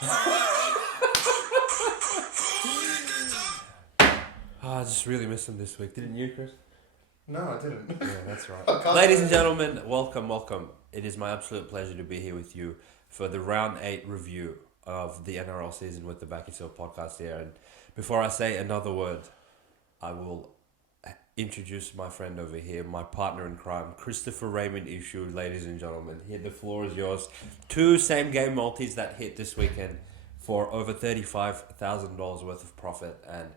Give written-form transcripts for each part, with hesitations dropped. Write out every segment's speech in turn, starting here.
I just really missed him this week. Didn't you, Chris? No, I didn't. Yeah, that's right. Ladies and gentlemen, welcome. It is my absolute pleasure to be here with you for the Round 8 review of the NRL season with the BackYourself Podcast here. And before I say another word, I will introduce my friend over here, my partner in crime, Christopher Raymond Issue, ladies and gentlemen. Here, the floor is yours. 2 same-game multis that hit this weekend for over $35,000 worth of profit, and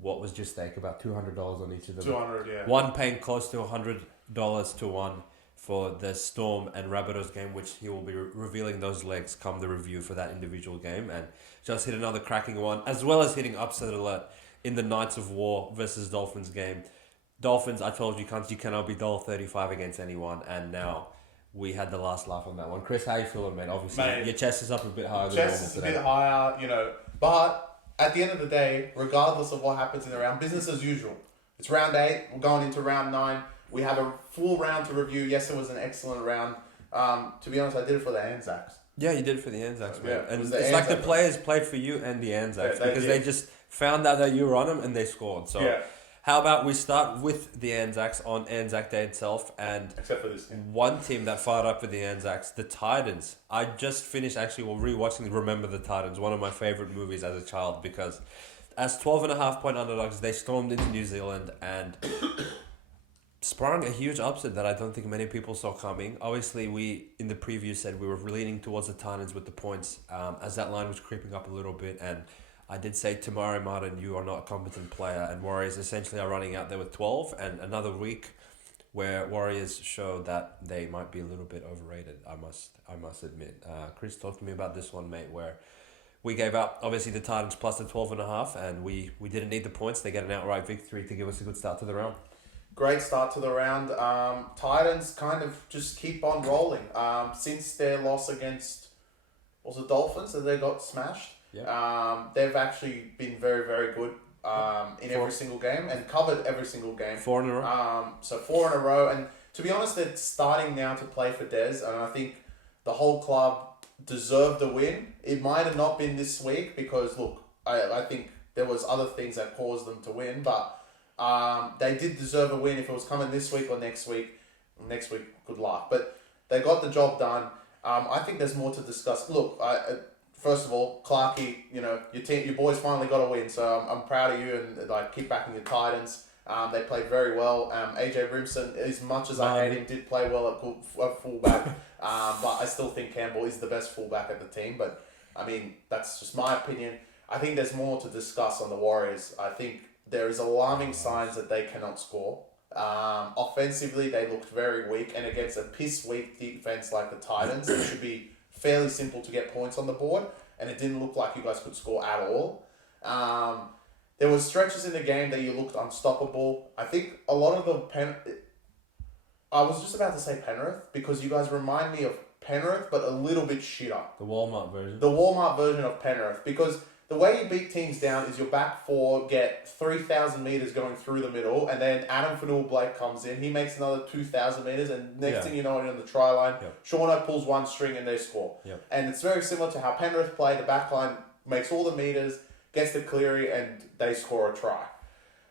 what was just stake about $200 on each of them. 200, yeah. One paying close to $100 to one for the Storm and Rabbitohs game, which he will be revealing those legs come the review for that individual game, and just hit another cracking one, as well as hitting upset alert in the Knights of War versus Dolphins game. Dolphins, I told you, cunts, you cannot be $1.35 against anyone, and now we had the last laugh on that one. Chris, how you feeling, man? Obviously, Mate, your chest is up a bit higher than normal today. Chest is a bit higher, but at the end of the day, regardless of what happens in the round, business as usual. It's round 8. We're going into round 9. We have a full round to review. Yes, it was an excellent round. To be honest, I did it for the Anzacs. Yeah, you did it for the Anzacs, man. Yeah, and it's Anzac like the players played for you and the Anzacs because they just found out that you were on them and they scored. So how about we start with the Anzacs on Anzac Day itself, and except for this team. One team that fired up for the Anzacs, the Titans. I just finished rewatching Remember the Titans, one of my favourite movies as a child, because as 12.5-point underdogs, they stormed into New Zealand and sprung a huge upset that I don't think many people saw coming. Obviously, we, in the preview, said we were leaning towards the Titans with the points as that line was creeping up a little bit. And I did say, Tamari Martin, you are not a competent player. And Warriors essentially are running out there with 12. And another week where Warriors show that they might be a little bit overrated, I must admit. Chris, talk to me about this one, mate, where we gave up, obviously, the Titans plus the 12.5, and we didn't need the points. They get an outright victory to give us a good start to the round. Great start to the round. Titans kind of just keep on rolling. Since their loss against, was it Dolphins that they got smashed? Yeah. They've actually been very, very good in every single game and covered every single game. 4 in a row. So 4 in a row. And to be honest, they're starting now to play for Des. And I think the whole club deserved the win. It might have not been this week because, look, I think there was other things that caused them to win. But they did deserve a win. If it was coming this week or next week, good luck. But they got the job done. I think there's more to discuss. Look, first of all, Clarkie, your boys finally got a win, so I'm proud of you, and keep backing your Titans. They played very well. AJ Brimson, as much as I hate him, did play well at fullback. But I still think Campbell is the best fullback at the team. But I mean, that's just my opinion. I think there's more to discuss on the Warriors. I think there is alarming signs that they cannot score. Offensively, they looked very weak, and against a piss-weak defense like the Titans, it should be fairly simple to get points on the board, and it didn't look like you guys could score at all. There was stretches in the game that you looked unstoppable. I think a lot of I was just about to say Penrith, because you guys remind me of Penrith, but a little bit shitter. The Walmart version. The Walmart version of Penrith, because the way you beat teams down is your back four get 3,000 metres going through the middle, and then Adam Fanua-Blake comes in. He makes another 2,000 metres, and next thing you know, you're on the try line. Shauno pulls one string and they score. And it's very similar to how Penrith play. The back line makes all the metres, gets the Cleary, and they score a try.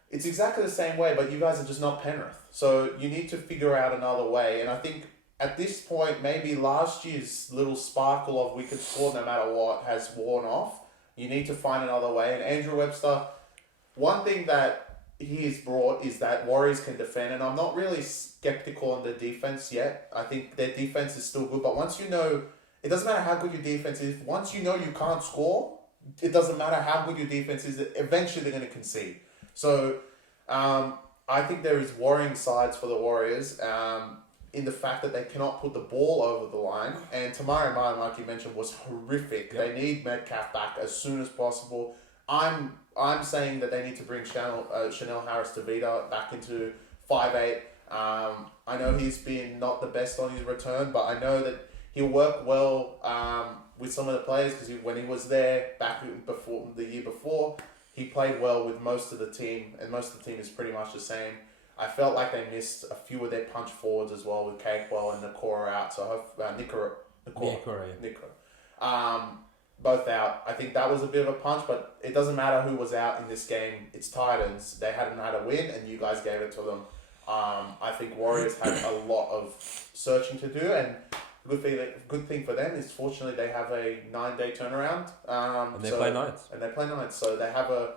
It's exactly the same way, but you guys are just not Penrith. So you need to figure out another way. And I think at this point, maybe last year's little sparkle of we can score no matter what has worn off. You need to find another way. And Andrew Webster, one thing that he has brought is that Warriors can defend. And I'm not really skeptical on their defense yet. I think their defense is still good. But once you know, it doesn't matter how good your defense is. Once you know you can't score, it doesn't matter how good your defense is. Eventually they're going to concede. So I think there is worrying sides for the Warriors in the fact that they cannot put the ball over the line. And Tamari Martin, like you mentioned, was horrific. They need Metcalf back as soon as possible. I'm saying that they need to bring Chanel Harris-Tavita back into 5'8". I know he's been not the best on his return, but I know that he'll work well with some of the players, because when he was there back before the year before, he played well with most of the team, and most of the team is pretty much the same. I felt like they missed a few of their punch forwards as well, with Cakewell and Nakora out. So I hope Nikora. But both out. I think that was a bit of a punch, but it doesn't matter who was out in this game. It's Titans. They hadn't had a win, and you guys gave it to them. I think Warriors had a lot of searching to do, and good thing for them is fortunately they have a 9-day turnaround. And they play nights. So they have a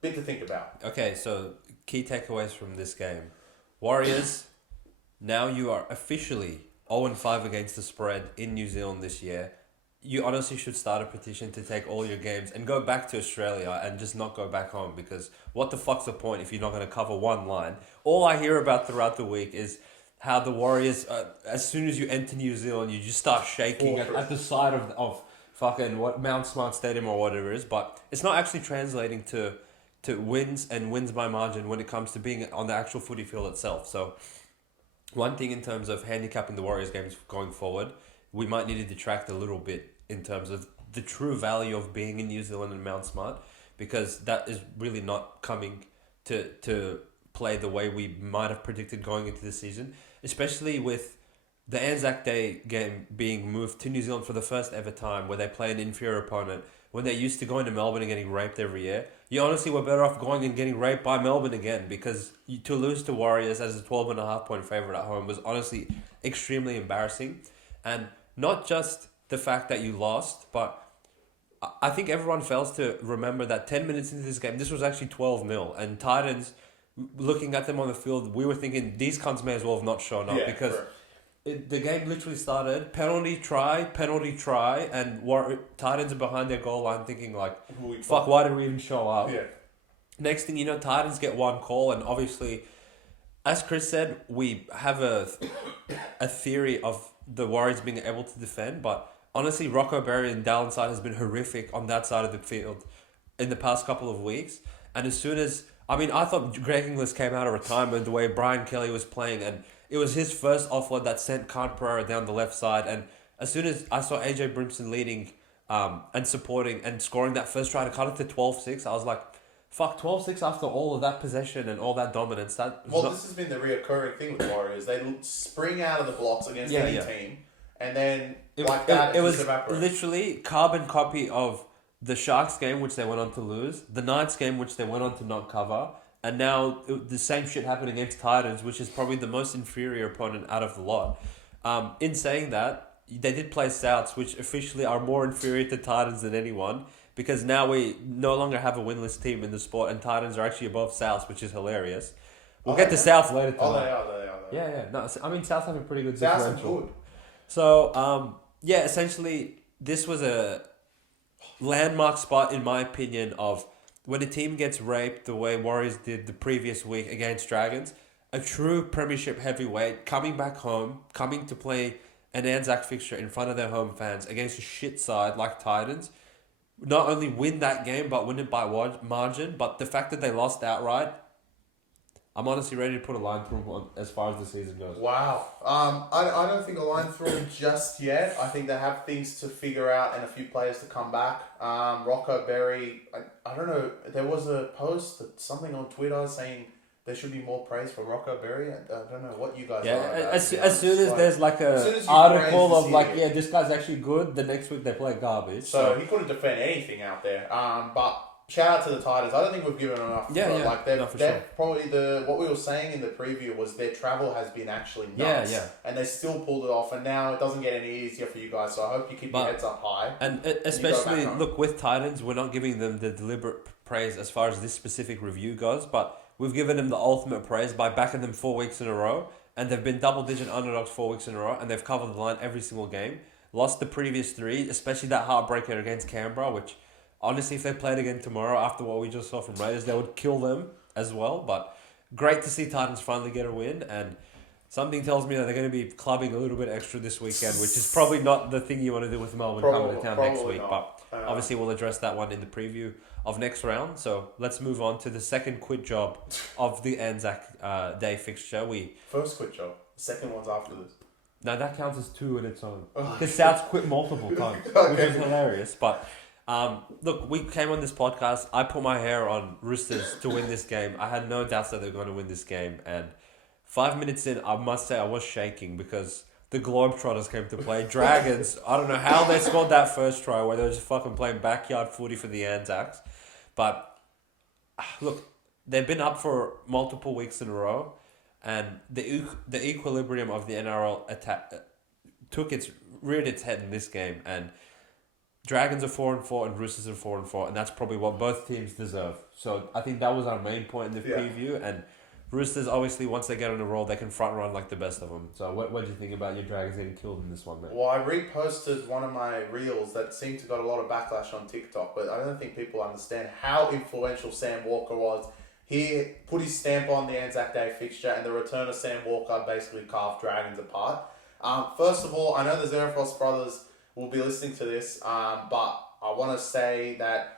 bit to think about. Okay, so key takeaways from this game. Warriors, now you are officially 0-5 against the spread in New Zealand this year. You honestly should start a petition to take all your games and go back to Australia and just not go back home, because what the fuck's the point if you're not going to cover one line? All I hear about throughout the week is how the Warriors, as soon as you enter New Zealand, you just start shaking at the side of fucking Mount Smart Stadium or whatever it is, but it's not actually translating to wins and wins by margin when it comes to being on the actual footy field itself. So one thing in terms of handicapping the Warriors games going forward, we might need to detract a little bit in terms of the true value of being in New Zealand and Mount Smart, because that is really not coming to play the way we might have predicted going into the season, especially with the Anzac Day game being moved to New Zealand for the first ever time, where they play an inferior opponent, when they're used to going to Melbourne and getting raped every year. You honestly were better off going and getting raped by Melbourne again, because to lose to Warriors as a 12.5 point favourite at home was honestly extremely embarrassing. And not just the fact that you lost, but I think everyone fails to remember that 10 minutes into this game, this was actually 12-0. And Titans, looking at them on the field, we were thinking these cunts may as well have not shown up, because the game literally started, penalty try, and Titans are behind their goal line thinking like, fuck, why did we even show up? Yeah. Next thing you know, Titans get one call, and obviously, as Chris said, we have a theory of the Warriors being able to defend, but honestly, Rocco Berry and Dallin side has been horrific on that side of the field in the past couple of weeks. And as soon as, I thought Greg Inglis came out of retirement the way Brian Kelly was playing, and it was his first offload that sent Kant Pereira down the left side. And as soon as I saw AJ Brimson leading and supporting and scoring that first try to cut it to 12-6, I was like, fuck, 12-6 after all of that possession and all that dominance. This has been the reoccurring thing with Warriors. They spring out of the blocks against any team, and then it was literally carbon copy of the Sharks game, which they went on to lose, the Knights game, which they went on to not cover, and now the same shit happened against Titans, which is probably the most inferior opponent out of the lot. In saying that, they did play Souths, which officially are more inferior to Titans than anyone, because now we no longer have a winless team in the sport, and Titans are actually above Souths, which is hilarious. We'll get to Souths later tonight. They are. Yeah. No, Souths have a pretty good Souths differential. are good. So, essentially, this was a landmark spot, in my opinion, of when a team gets raped the way Warriors did the previous week against Dragons, a true premiership heavyweight coming back home, coming to play an Anzac fixture in front of their home fans against a shit side like Titans, not only win that game, but win it by margin. But the fact that they lost outright, I'm honestly ready to put a line through them as far as the season goes. Wow. I don't think a line through them just yet. I think they have things to figure out and a few players to come back. Rocco Berry, I don't know, there was a post, something on Twitter saying there should be more praise for Rocco Berry. I don't know what you guys are about. As soon as there's like a article of like, this guy's actually good, the next week they play garbage. So he couldn't defend anything out there. But shout out to the Titans. I don't think we've given enough. Like they're probably what we were saying in the preview was their travel has been actually nuts. And they still pulled it off, and now it doesn't get any easier for you guys. So I hope you keep your heads up high. And especially look with Titans, we're not giving them the deliberate praise as far as this specific review goes, but we've given them the ultimate praise by backing them 4 weeks in a row, and they've been double-digit underdogs 4 weeks in a row, and they've covered the line every single game. Lost the previous 3, especially that heartbreaker against Canberra, which honestly, if they played again tomorrow after what we just saw from Raiders, they would kill them as well. But great to see Titans finally get a win, and something tells me that they're going to be clubbing a little bit extra this weekend, which is probably not the thing you want to do with Melbourne coming to town next week. Not. But obviously, we'll address that one in the preview of next round. So let's move on to the second quit job of the Anzac Day fixture. First quit job. The second one's after this. No, that counts as 2 in its own. Because Souths quit multiple times, which is hilarious. But look, we came on this podcast. I put my hair on Roosters to win this game. I had no doubts that they were going to win this game. And 5 minutes in, I must say I was shaking, because the Globetrotters came to play. Dragons, I don't know how they scored that first try where they were just fucking playing backyard footy for the Anzacs. But, look, they've been up for multiple weeks in a row. And the equilibrium of the NRL attack reared its head in this game. And Dragons are 4-4 and Roosters are 4-4. And that's probably what both teams deserve. So I think that was our main point in the preview. And Roosters, obviously, once they get on a roll, they can front run like the best of them. So what do you think about your Dragons getting killed in this one, mate? Well, I reposted one of my reels that seemed to got a lot of backlash on TikTok, but I don't think people understand how influential Sam Walker was. He put his stamp on the Anzac Day fixture, and the return of Sam Walker basically carved Dragons apart. First of all, I know the Zerafos brothers will be listening to this, but I want to say that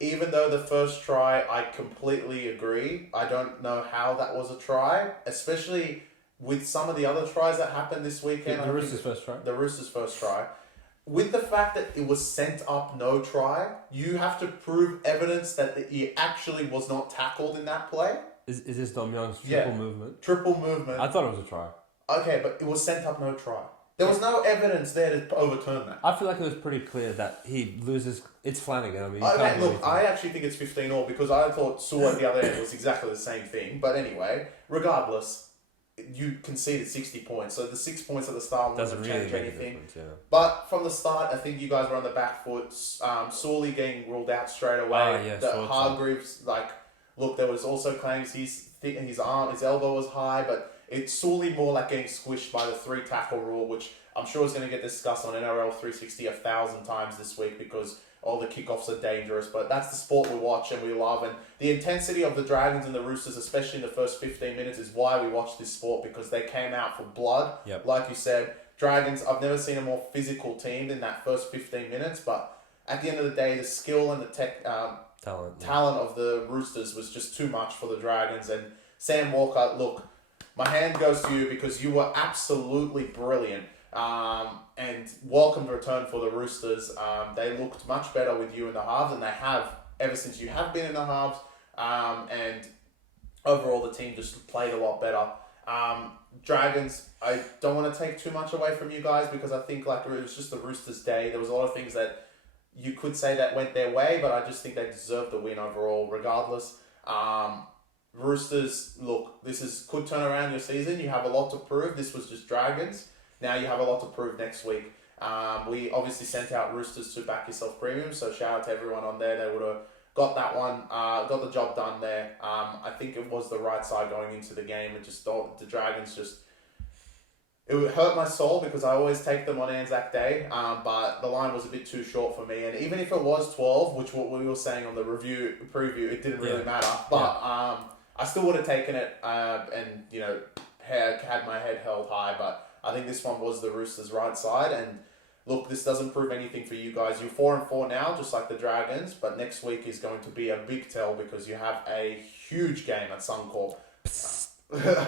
even though the first try, I completely agree. I don't know how that was a try, especially with some of the other tries that happened this weekend. The Roosters' first try? The Roosters' first try. With the fact that it was sent up no try, you have to prove evidence that he actually was not tackled in that play. Is this Dom Young's triple movement? Triple movement. I thought it was a try. Okay, but it was sent up no try. There was no evidence there to overturn that. I feel like it was pretty clear that he loses. It's Flanagan. I mean, okay, look, I actually think it's 15-all because I thought Sewell at the other end was exactly the same thing. But anyway, regardless, you conceded 60 points. So the 6 points at the start wouldn't have changed anything. Yeah. But from the start, I think you guys were on the back foot. Sewell getting ruled out straight away. Hargreaves, look, there was also claims his elbow was high, but it's solely more like getting squished by the 3 tackle rule, which I'm sure is going to get discussed on NRL 360 1,000 times this week because all the kickoffs are dangerous. But that's the sport we watch and we love. And the intensity of the Dragons and the Roosters, especially in the first 15 minutes, is why we watch this sport because they came out for blood. Yep. Like you said, Dragons, I've never seen a more physical team in that first 15 minutes. But at the end of the day, the skill and the talent of the Roosters was just too much for the Dragons. And Sam Walker, look, my hand goes to you because you were absolutely brilliant. And welcome to return for the Roosters. They looked much better with you in the halves than they have ever since you have been in the halves. And overall, the team just played a lot better. Dragons, I don't want to take too much away from you guys because I think it was just the Roosters' day. There was a lot of things that you could say that went their way, but I just think they deserved the win overall, regardless. Roosters, look, could turn around your season. You have a lot to prove. This was just Dragons. Now you have a lot to prove next week. We obviously sent out Roosters to BackYourself Premium, so shout out to everyone on there. They would have got that one, got the job done there. I think it was the right side going into the game. I just thought the Dragons it would hurt my soul because I always take them on Anzac Day, but the line was a bit too short for me. And even if it was 12, which what we were saying on the preview, it didn't really matter. But I still would have taken it and had my head held high. But I think this one was the Roosters' right side. And look, this doesn't prove anything for you guys. You're 4-4 now, just like the Dragons. But next week is going to be a big tell because you have a huge game at Suncorp for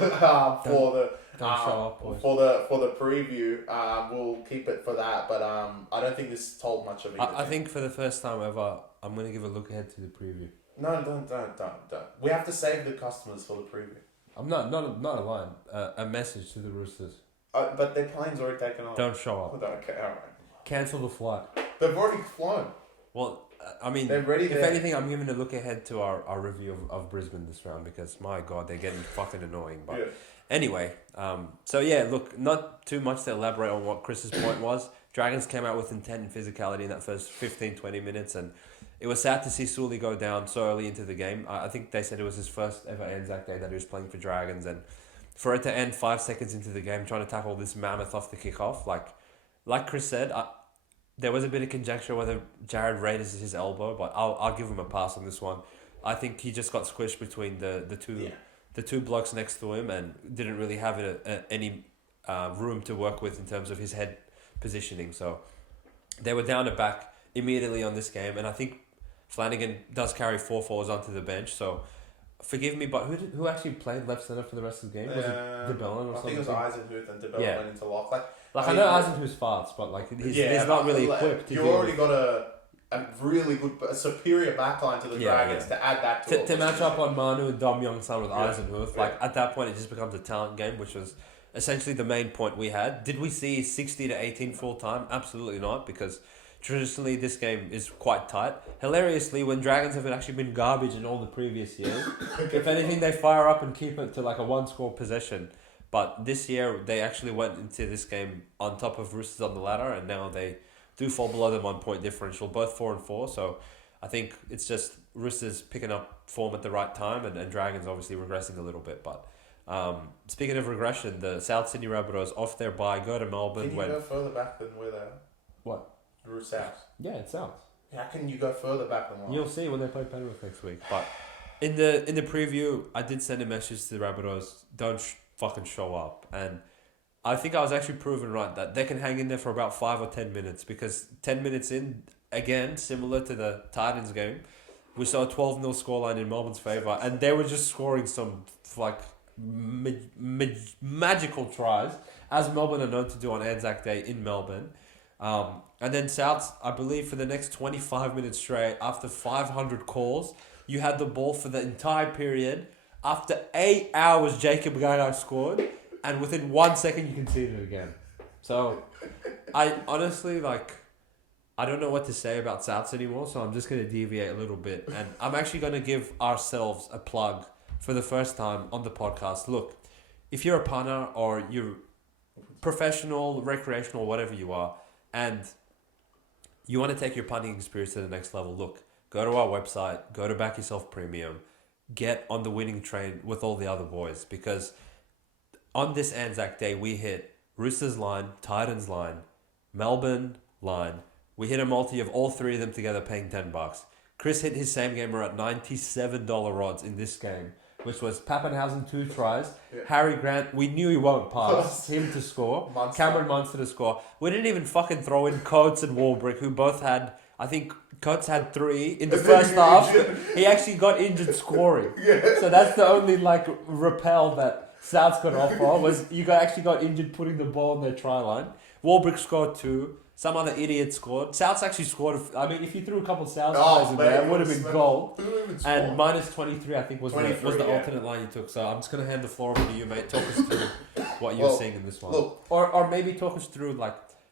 the preview. We'll keep it for that. But I don't think this told much of either. I think for the first time ever, I'm going to give a look ahead to the preview. No, don't. We have to save the customers for the preview. I'm not a line. A message to the Roosters. But their plane's already taken off. Don't show up. Okay, all right. Cancel the flight. They've already flown. Well, I mean, they're ready. If anything, I'm giving a look ahead to our review of Brisbane this round because my God, they're getting fucking annoying. But anyway, so yeah, look, not too much to elaborate on what Chris's point was. Dragons came out with intent and physicality in that first 15-20 minutes, and it was sad to see Sully go down so early into the game. I think they said it was his first ever Anzac Day that he was playing for Dragons, and for it to end 5 seconds into the game trying to tackle this mammoth off the kickoff, like Chris said, there was a bit of conjecture whether Jared raided his elbow, but I'll give him a pass on this one. I think he just got squished between the two blokes next to him and didn't really have any room to work with in terms of his head positioning. So they were down to back immediately on this game, and I think Flanagan does carry 4 forwards onto the bench. So forgive me, but who actually played left centre for the rest of the game? Was it DeBellin or something? I think it was Eisenhuth and DeBellin went into lock. I know Eisenhuth's farts, but he's not really equipped. You already got a really good, superior backline to the Dragons to add that to match up on Manu and Dom Young son with Eisenhuth. At that point, it just becomes a talent game, which was essentially the main point we had. Did we see 60 to 18 full time? Absolutely not, because traditionally this game is quite tight. Hilariously, when Dragons have actually been garbage in all the previous years, if anything, they fire up and keep it to like a one-score possession. But this year, they actually went into this game on top of Roosters on the ladder, and now they do fall below them on point differential, both 4-4. So I think it's just Roosters picking up form at the right time, and Dragons obviously regressing a little bit. But speaking of regression, the South Sydney Rabbitohs off their bye go to Melbourne. Can you go further back than where they're? What? South. Yeah, it's South. How can you go further back than that? You'll see when they play Penrith next week. But in the preview, I did send a message to the Rabbitohs: don't fucking show up. And I think I was actually proven right that they can hang in there for about 5 or 10 minutes, because 10 minutes in, again, similar to the Titans game, we saw a 12-0 scoreline in Melbourne's favour, and they were just scoring some like magical tries, as Melbourne are known to do on Anzac Day in Melbourne. And then Souths, I believe, for the next 25 minutes straight, after 500 calls, you had the ball for the entire period. After 8 hours, Jacob Gagai scored, and within 1 second, you conceded it again. So, I honestly, I don't know what to say about Souths anymore, so I'm just going to deviate a little bit. And I'm actually going to give ourselves a plug for the first time on the podcast. Look, if you're a punter or you're professional, recreational, whatever you are, and you want to take your punting experience to the next level, look, go to our website, go to BackYourself Premium, get on the winning train with all the other boys, because on this Anzac Day, we hit Roosters line, Titans line, Melbourne line. We hit a multi of all three of them together paying $10. Chris hit his same gamer at $97 odds in this game, which was Pappenhausen 2 tries. Yeah. Harry Grant, we knew he won't pass him to score. Cameron Munster to score. We didn't even fucking throw in Coates and Warbrick, who both had, I think Coates had 3 in the first half. He actually got injured scoring. Yeah. So that's the only rappel that Souths got off on, was you actually got injured putting the ball on their try line. Warbrick scored 2. Some other idiot scored. Souths actually scored. I mean, if you threw a couple of Souths guys in there, it would have been goal. And minus 23, I think, was the alternate line you took. So I'm just going to hand the floor over to you, mate. Talk us through what you're seeing in this one. Look, or maybe talk us through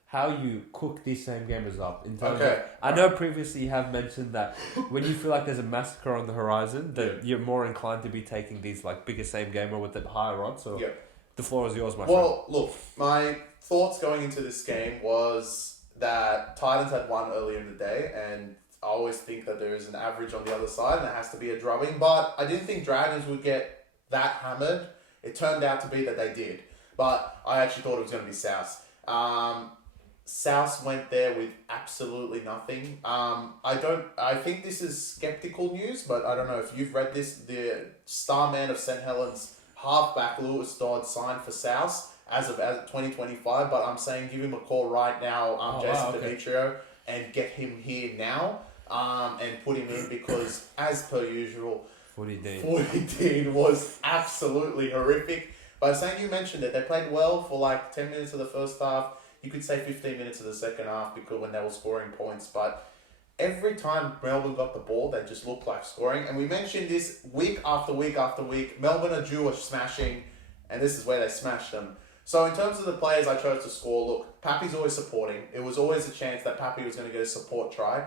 how you cook these same gamers up. In terms of, I know previously you have mentioned that when you feel like there's a massacre on the horizon, that you're more inclined to be taking these bigger same gamer with the higher odds. So the floor is yours, my friend. Well, look, my thoughts going into this game was that Titans had won earlier in the day, and I always think that there is an average on the other side, and it has to be a drubbing. But I didn't think Dragons would get that hammered. It turned out to be that they did, but I actually thought it was going to be South. South went there with absolutely nothing. I think this is skeptical news, but I don't know if you've read this. The star man of St. Helens, halfback Lewis Dodd, signed for South as of 2025, but I'm saying give him a call right now, Jason Demetrio, and get him here now, and put him in, because as per usual, Footy Dean was absolutely horrific. But saying, you mentioned it, they played well for 10 minutes of the first half. You could say 15 minutes of the second half, because when they were scoring points, but every time Melbourne got the ball, they just looked like scoring. And we mentioned this week after week after week. Melbourne are due a smashing, and this is where they smashed them. So in terms of the players I chose to score, look, Pappy's always supporting. It was always a chance that Pappy was going to get a support try.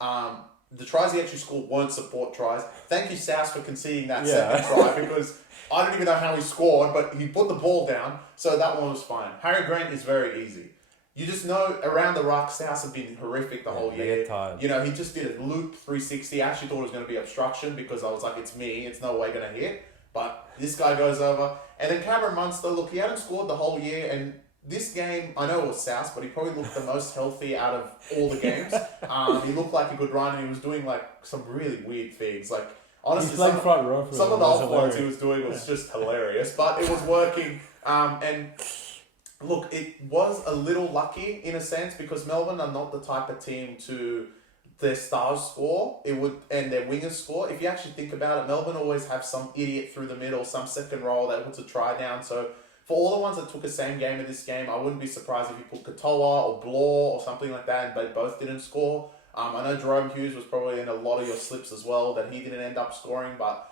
The tries he actually scored weren't support tries. Thank you, South, for conceding that second try, because I don't even know how he scored, but he put the ball down, so that one was fine. Harry Grant is very easy. You just know around the ruck, South have been horrific the whole year. You know, he just did a loop 360. I actually thought it was going to be obstruction, because I was like, it's me, it's no way going to hit. But this guy goes over. And then Cameron Munster, look, he hadn't scored the whole year. And this game, I know it was South, but he probably looked the most healthy out of all the games. He looked like he could run, and he was doing some really weird things. Honestly, some of the offloads he was doing was just hilarious. But it was working. And look, it was a little lucky in a sense, because Melbourne are not the type of team to their stars score, and their wingers score. If you actually think about it, Melbourne always have some idiot through the middle, some second roll that puts a try down. So for all the ones that took a same game in this game, I wouldn't be surprised if you put Katoa or Blore or something like that, and they both didn't score. I know Jerome Hughes was probably in a lot of your slips as well, that he didn't end up scoring, but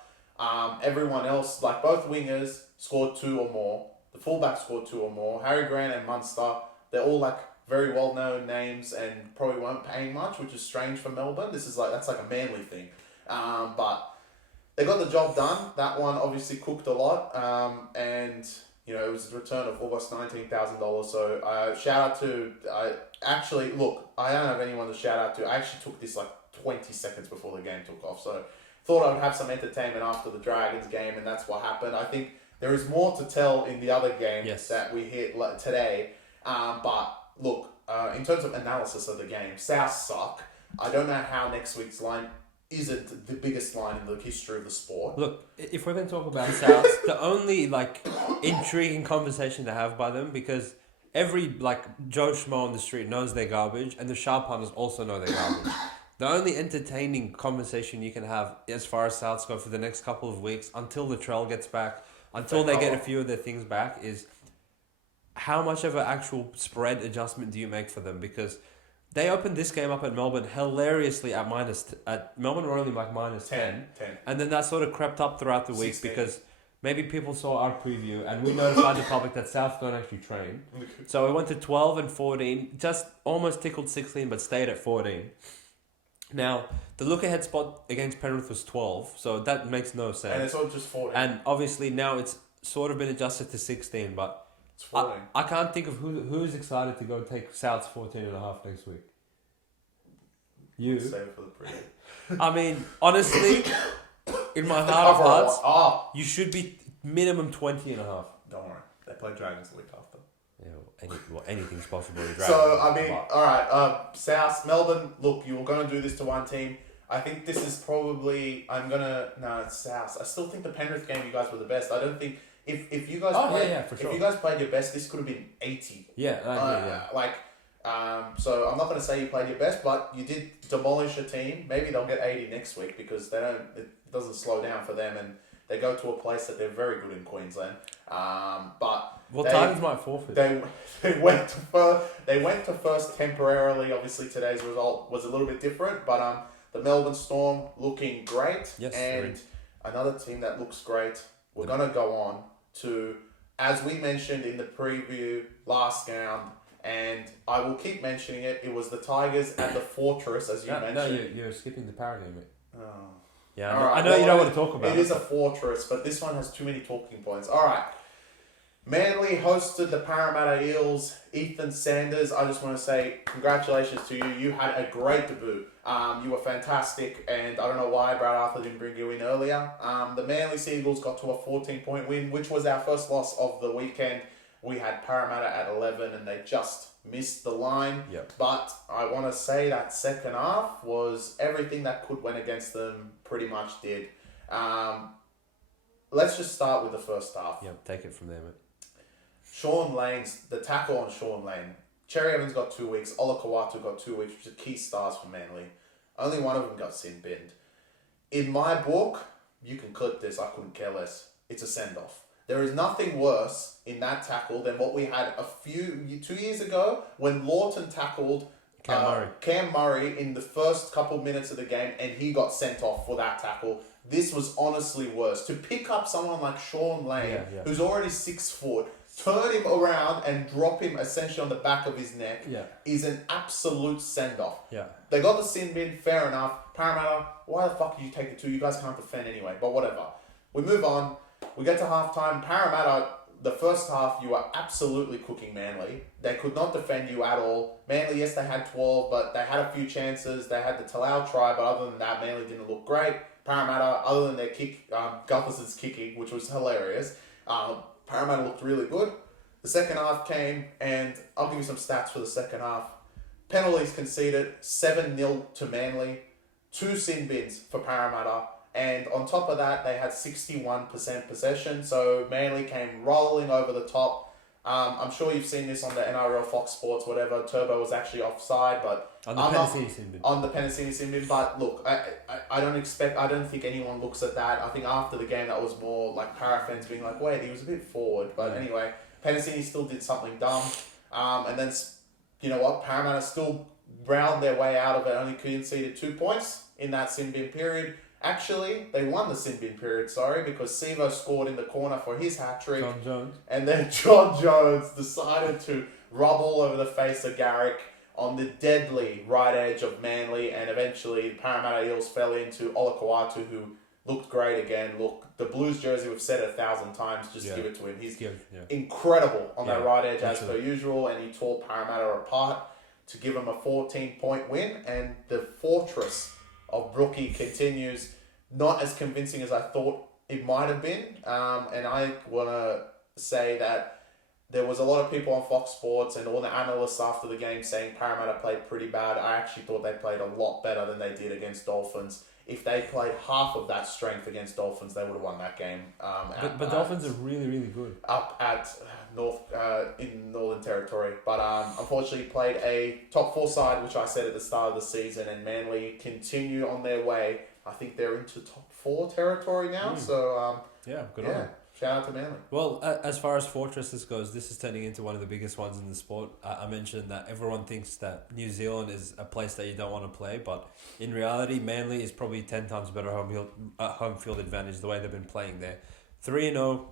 everyone else, both wingers, scored 2 or more. The fullback scored 2 or more. Harry Grant and Munster, they're all like very well-known names and probably weren't paying much, which is strange for Melbourne. That's like a Manly thing. But they got the job done. That one obviously cooked a lot. And, you know, it was a return of almost $19,000. So shout out to... actually, look, I don't have anyone to shout out to. I actually took this like 20 seconds before the game took off. So thought I would have some entertainment after the Dragons game, and that's what happened. I think there is more to tell in the other game that we hit today. But look, in terms of analysis of the game, South suck. I don't know how next week's line isn't the biggest line in the history of the sport. Look, if we're going to talk about South, the only like intriguing conversation to have by them, because every like Joe Schmo on the street knows they're garbage, and the sharp hunters also know they're garbage. The only entertaining conversation you can have as far as Souths go for the next couple of weeks, until the trail gets back, until they get a few of their things back, is how much of an actual spread adjustment do you make for them? Because they opened this game up at Melbourne hilariously at Melbourne were only like minus 10. And then that sort of crept up throughout the week 16. because maybe people saw our preview and we notified the public that South don't actually train. So it went to 12 and 14, just almost tickled 16 but stayed at 14. Now, the look-ahead spot against Penrith was 12, so that makes no sense. And it's all just 14. And obviously now it's sort of been adjusted to 16, but it's 14. I can't think of who's excited to go take South's 14.5 next week. You. Save it for the preview. I mean, honestly, in my heart of hearts, you should be minimum 20.5. Don't worry. They play Dragons the week after. Anything's possible with Dragons. So, I mean, alright, South, Melbourne, look, you were going to do this to one team. I think this is probably, it's South. I still think the Penrith game, you guys were the best. I don't think, if you guys for sure. if you guys played your best, this could have been 80. Yeah. So I'm not going to say you played your best, but you did demolish a team. Maybe they'll get 80 next week because it doesn't slow down for them, and they go to a place that they're very good in Queensland. Titans might forfeit. They went to first temporarily. Obviously, today's result was a little bit different, but the Melbourne Storm looking great, yes, and another team that looks great. We're going to go on to, as we mentioned in the preview last round, and I will keep mentioning it. It was the Tigers and the Fortress, as you mentioned. No, you're skipping the power game, mate. Oh. Yeah, I know you don't want to talk about it. It is a fortress, but this one has too many talking points. All right. Manly hosted the Parramatta Eels. Ethan Sanders, I just want to say congratulations to you. You had a great debut. You were fantastic, and I don't know why Brad Arthur didn't bring you in earlier. The Manly Seagulls got to a 14-point win, which was our first loss of the weekend. We had Parramatta at 11, and they just missed the line. Yep. But I want to say that second half was everything that could went against them pretty much did. Let's just start with the first half. Yep, take it from there, mate. The tackle on Sean Lane. Cherry Evans got 2 weeks. Ola Kawatu got 2 weeks, which are key stars for Manly. Only one of them got sin binned. In my book, you can clip this, I couldn't care less. It's a send-off. There is nothing worse in that tackle than what we had 2 years ago when Lawton tackled Cam Murray in the first couple minutes of the game and he got sent off for that tackle. This was honestly worse. To pick up someone like Sean Lane, who's already 6 foot, turn him around and drop him essentially on the back of his neck is an absolute send-off. Yeah. They got the sin bin, fair enough. Parramatta, why the fuck did you take the 2? You guys can't defend anyway, but whatever. We move on. We get to halftime. Parramatta, the first half, you were absolutely cooking Manly. They could not defend you at all. Manly, yes, they had 12, but they had a few chances. They had the Talau try, but other than that, Manly didn't look great. Parramatta, other than their kick, Gutherson's kicking, which was hilarious, Parramatta looked really good. The second half came, and I'll give you some stats for the second half. Penalties conceded, 7-0 to Manly, 2 sin bins for Parramatta, and on top of that, they had 61% possession, so Manly came rolling over the top. I'm sure you've seen this on the NRL Fox Sports, whatever. Turbo was actually offside, but on the Penasini sin bin. But look, I don't think anyone looks at that. I think after the game, that was more like Para fans being like, wait, he was a bit forward. But anyway, Penasini still did something dumb. And then, you know what, Parramatta still round their way out of it, only conceded 2 points in that sin bin period. Actually, they won the sin bin period, because Sivo scored in the corner for his hat-trick. John Jones. And then John Jones decided to rub all over the face of Garrick on the deadly right edge of Manly, and eventually Parramatta Eels fell into Olakau'atu, who looked great again. Look, the Blues jersey, we've said it 1,000 times, just give it to him. He's incredible on that right edge, as per usual, and he tore Parramatta apart to give him a 14-point win, and the fortress of Brookie continues, not as convincing as I thought it might have been, and I want to say that there was a lot of people on Fox Sports and all the analysts after the game saying Parramatta played pretty bad. I actually thought they played a lot better than they did against Dolphins. If they played half of that strength against Dolphins, they would have won that game. But Dolphins are really, really good. Up at in Northern Territory. But unfortunately played a top 4 side, which I said at the start of the season, and Manly continue on their way. I think they're into top 4 territory now. So, good on them. Shout out to Manly. Well, as far as fortresses goes, this is turning into one of the biggest ones in the sport. I mentioned that everyone thinks that New Zealand is a place that you don't want to play, but in reality, Manly is probably 10 times better home field advantage the way they've been playing there. 3-0,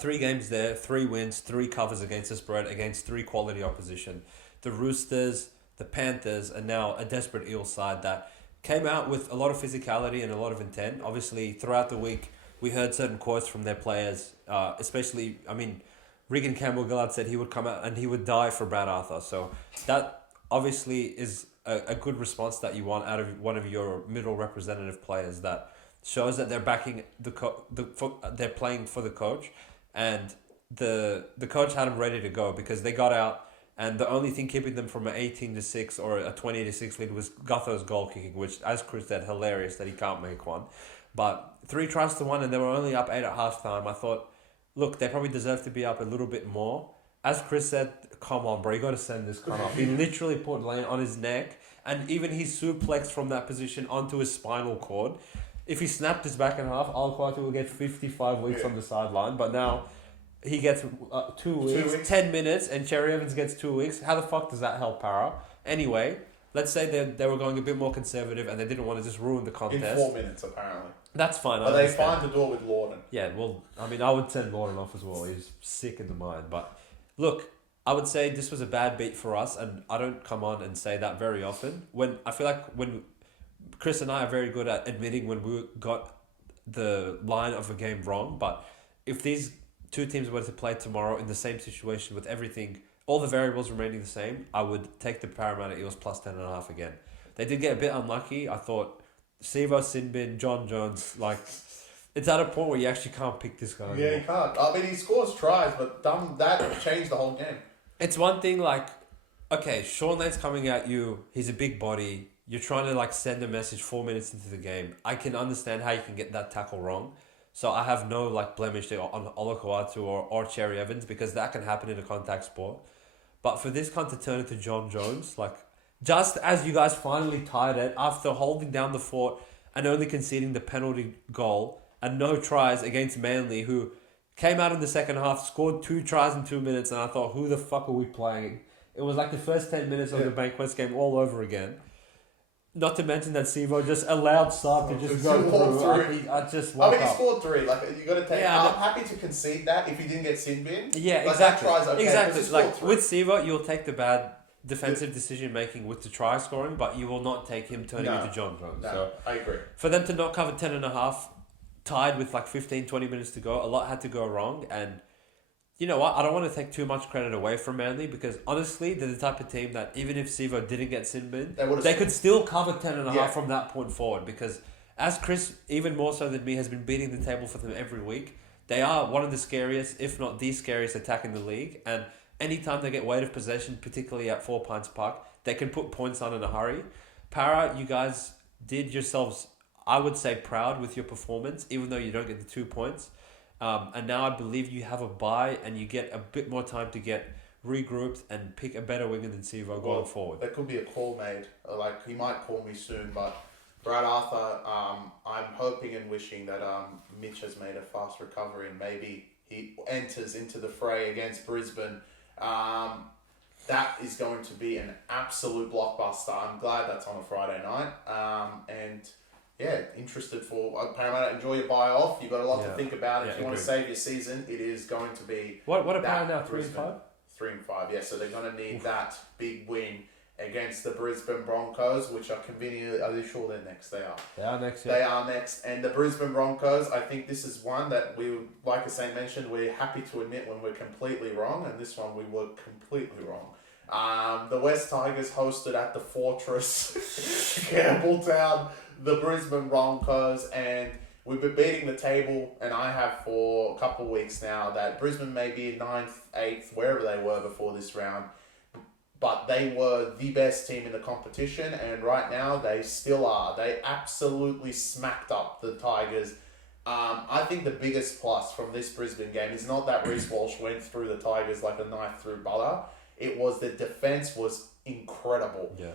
3 games there, 3 wins, 3 covers against the spread, against 3 quality opposition. The Roosters, the Panthers, and now a desperate Eels side that came out with a lot of physicality and a lot of intent. Obviously, throughout the week, we heard certain quotes from their players, especially, Regan Campbell-Gillard said he would come out and he would die for Brad Arthur. So that obviously is a good response that you want out of one of your middle representative players, that shows that they're backing they're playing for the coach, and the coach had them ready to go because they got out, and the only thing keeping them from an 18-6 or a 20-6 lead was Gutho's goal kicking, which, as Chris said, hilarious that he can't make one. But 3 tries to 1, and they were only up 8 at halftime. I thought, look, they probably deserve to be up a little bit more. As Chris said, come on, bro, you got to send this cunt off. He literally put Lane on his neck, and even he suplexed from that position onto his spinal cord. If he snapped his back in half, Olakau'atu will get 55 weeks on the sideline. But now he gets 2 weeks, 10 minutes, and Cherry Evans gets 2 weeks. How the fuck does that help Para? Anyway, let's say they were going a bit more conservative and they didn't want to just ruin the contest. In 4 minutes, apparently. That's fine. Are they fine to do it with Lorden? Yeah, well, I would send Lorden off as well. He's sick in the mind. But look, I would say this was a bad beat for us, and I don't come on and say that very often. I feel like when Chris and I are very good at admitting when we got the line of a game wrong, but if these 2 teams were to play tomorrow in the same situation with everything, all the variables remaining the same, I would take the Parramatta Eels plus 10.5 again. They did get a bit unlucky. I thought Sivo, Sinbin, John Jones, it's at a point where you actually can't pick this guy anymore. Yeah, you can't. He scores tries, but that changed the whole game. It's one thing okay, Sean Lane's coming at you. He's a big body. You're trying to send a message 4 minutes into the game. I can understand how you can get that tackle wrong. So I have no blemish on Olakau'atu or Cherry Evans, because that can happen in a contact sport. But for this kind to turn into John Jones, just as you guys finally tied it after holding down the fort and only conceding the penalty goal and no tries against Manly, who came out in the second half, scored 2 tries in 2 minutes, and I thought, who the fuck are we playing? It was the first 10 minutes of the Bankwest game all over again. Not to mention that Sivo just allowed Saab to just go through. He scored 3. You got to take. I'm happy to concede that if he didn't get sin bin. Yeah, exactly. That tries okay, exactly. With Sivo, you'll take the bad defensive decision making with the try scoring, but you will not take him turning into John Jones. No, so I agree. For them to not cover 10.5, tied with 15, 20 minutes to go, a lot had to go wrong, and you know what? I don't want to take too much credit away from Manly, because honestly, they're the type of team that even if Sivo didn't get sin bin, they could still cover 10.5 from that point forward, because as Chris, even more so than me, has been beating the table for them every week, they are one of the scariest, if not the scariest attack in the league, and anytime they get weight of possession, particularly at 4 Pines Park, they can put points on in a hurry. Para, you guys did yourselves, I would say, proud with your performance, even though you don't get the 2 points. And now I believe you have a bye and you get a bit more time to get regrouped and pick a better winger than Sivo going forward. There could be a call made. He might call me soon, but Brad Arthur, I'm hoping and wishing that Mitch has made a fast recovery and maybe he enters into the fray against Brisbane. That is going to be an absolute blockbuster. I'm glad that's on a Friday night. And interested for Parramatta. Enjoy your buy off. You've got a lot to think about. If you want to agreed. save your season, it is going to be What are that Parramatta now? 3-5? 3-5. Yeah, so they're going to need that big win against the Brisbane Broncos, which are conveniently. Are they sure they're next? They are. They are next. Yeah. They are next, and the Brisbane Broncos. I think this is one that we, like Hussein mentioned, we're happy to admit when we're completely wrong, and this one we were completely wrong. The West Tigers hosted at the Fortress, Campbelltown, the Brisbane Broncos, and we've been beating the table, and I have for a couple of weeks now, that Brisbane may be 9th, 8th, wherever they were before this round, but they were the best team in the competition, and right now they still are. They absolutely smacked up the Tigers. I think the biggest plus from this Brisbane game is not that Reece Walsh went through the Tigers like a knife through butter. It was the defense was incredible. Yeah.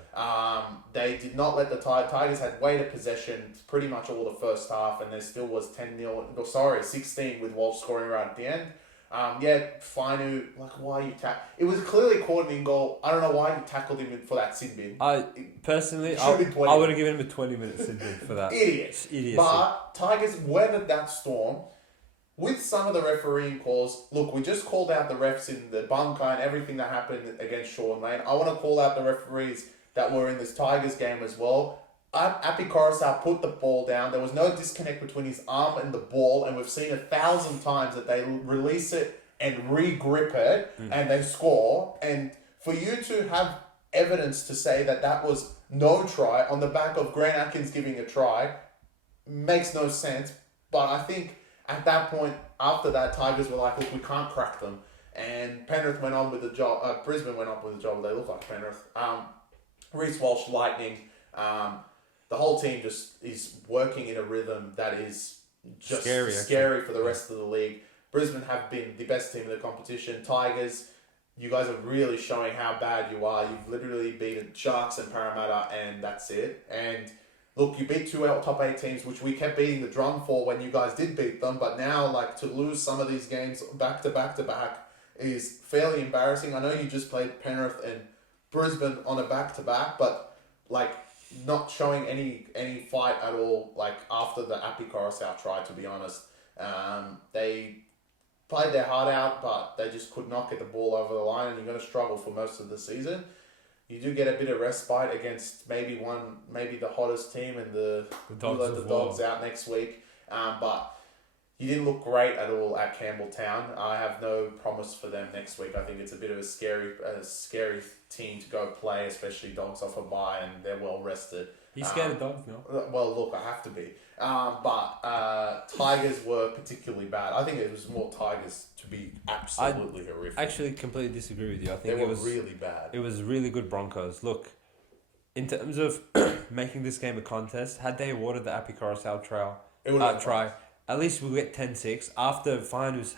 They did not let the Tigers had weight of possession pretty much all the first half, and there still was 16 with Walsh scoring right at the end. Fainu, why you it was clearly caught in goal. I don't know why you tackled him for that sin bin. I would have given him a 20-minute sin bin for that. Idiocy. But Tigers weathered that storm with some of the refereeing calls. Look, we just called out the refs in the bunker and everything that happened against Sean Lane. I want to call out the referees that were in this Tigers game as well. Api Coruscant put the ball down. There was no disconnect between his arm and the ball, and we've seen 1,000 times that they release it and re-grip it and they score. And for you to have evidence to say that that was no try on the back of Grant Atkins giving a try makes no sense. But I think at that point, after that, Tigers were like, look, we can't crack them. And Penrith went on with the job. Brisbane went on with the job. They look like Penrith. Reece Walsh, Lightning. The whole team just is working in a rhythm that is just scary for the rest of the league. Brisbane have been the best team in the competition. Tigers, you guys are really showing how bad you are. You've literally beaten Sharks and Parramatta, and that's it. And look, you beat two top 8 teams, which we kept beating the drum for when you guys did beat them. But now, to lose some of these games back to back to back is fairly embarrassing. I know you just played Penrith and Brisbane on a back to back, but not showing any fight at all. After the Api Coruscant try, to be honest, they played their heart out, but they just could not get the ball over the line, and you're going to struggle for most of the season. You do get a bit of respite against maybe the hottest team, and the Dogs out next week. But you didn't look great at all at Campbelltown. I have no promise for them next week. I think it's a bit of a scary team to go play, especially Dogs off a bye and they're well rested. You scared of Dogs, no? Well, look, I have to be. But Tigers were particularly bad. I think it was more Tigers to be absolutely horrific. I actually completely disagree with you. I think it was really bad. It was really good Broncos. Look, in terms of making this game a contest, had they awarded the Api Coruscant try, at least we'll get 10-6 after Finu's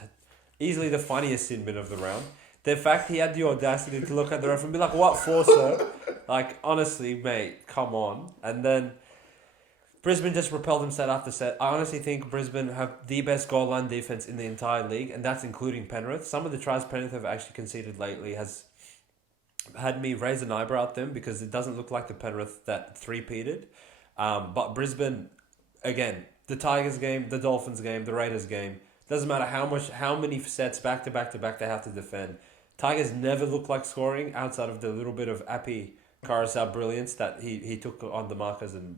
easily the funniest sin bin of the round. The fact he had the audacity to look at the ref and be like, "What for, sir?" Honestly, mate, come on. And then Brisbane just repelled them set after set. I honestly think Brisbane have the best goal line defense in the entire league, and that's including Penrith. Some of the tries Penrith have actually conceded lately has had me raise an eyebrow at them because it doesn't look like the Penrith that three-peated. But Brisbane, again, the Tigers game, the Dolphins game, the Raiders game, doesn't matter how many sets back to back they have to defend. Tigers never look like scoring outside of the little bit of Api Coruscant brilliance that he took on the markers. And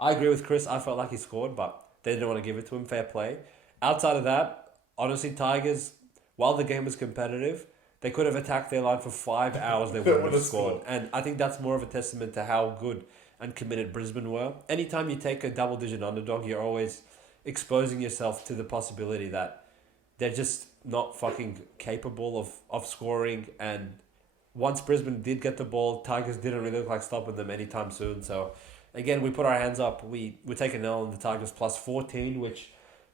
I agree with Chris. I felt like he scored, but they didn't want to give it to him. Fair play. Outside of that, honestly, Tigers, while the game was competitive, they could have attacked their line for 5 hours. They wouldn't have scored. And I think that's more of a testament to how good and committed Brisbane were. Anytime you take a double-digit underdog, you're always exposing yourself to the possibility that they're just not fucking capable of scoring. And once Brisbane did get the ball, Tigers didn't really look like stopping them anytime soon. So, again, we put our hands up. We take an L on the Tigers plus 14, which,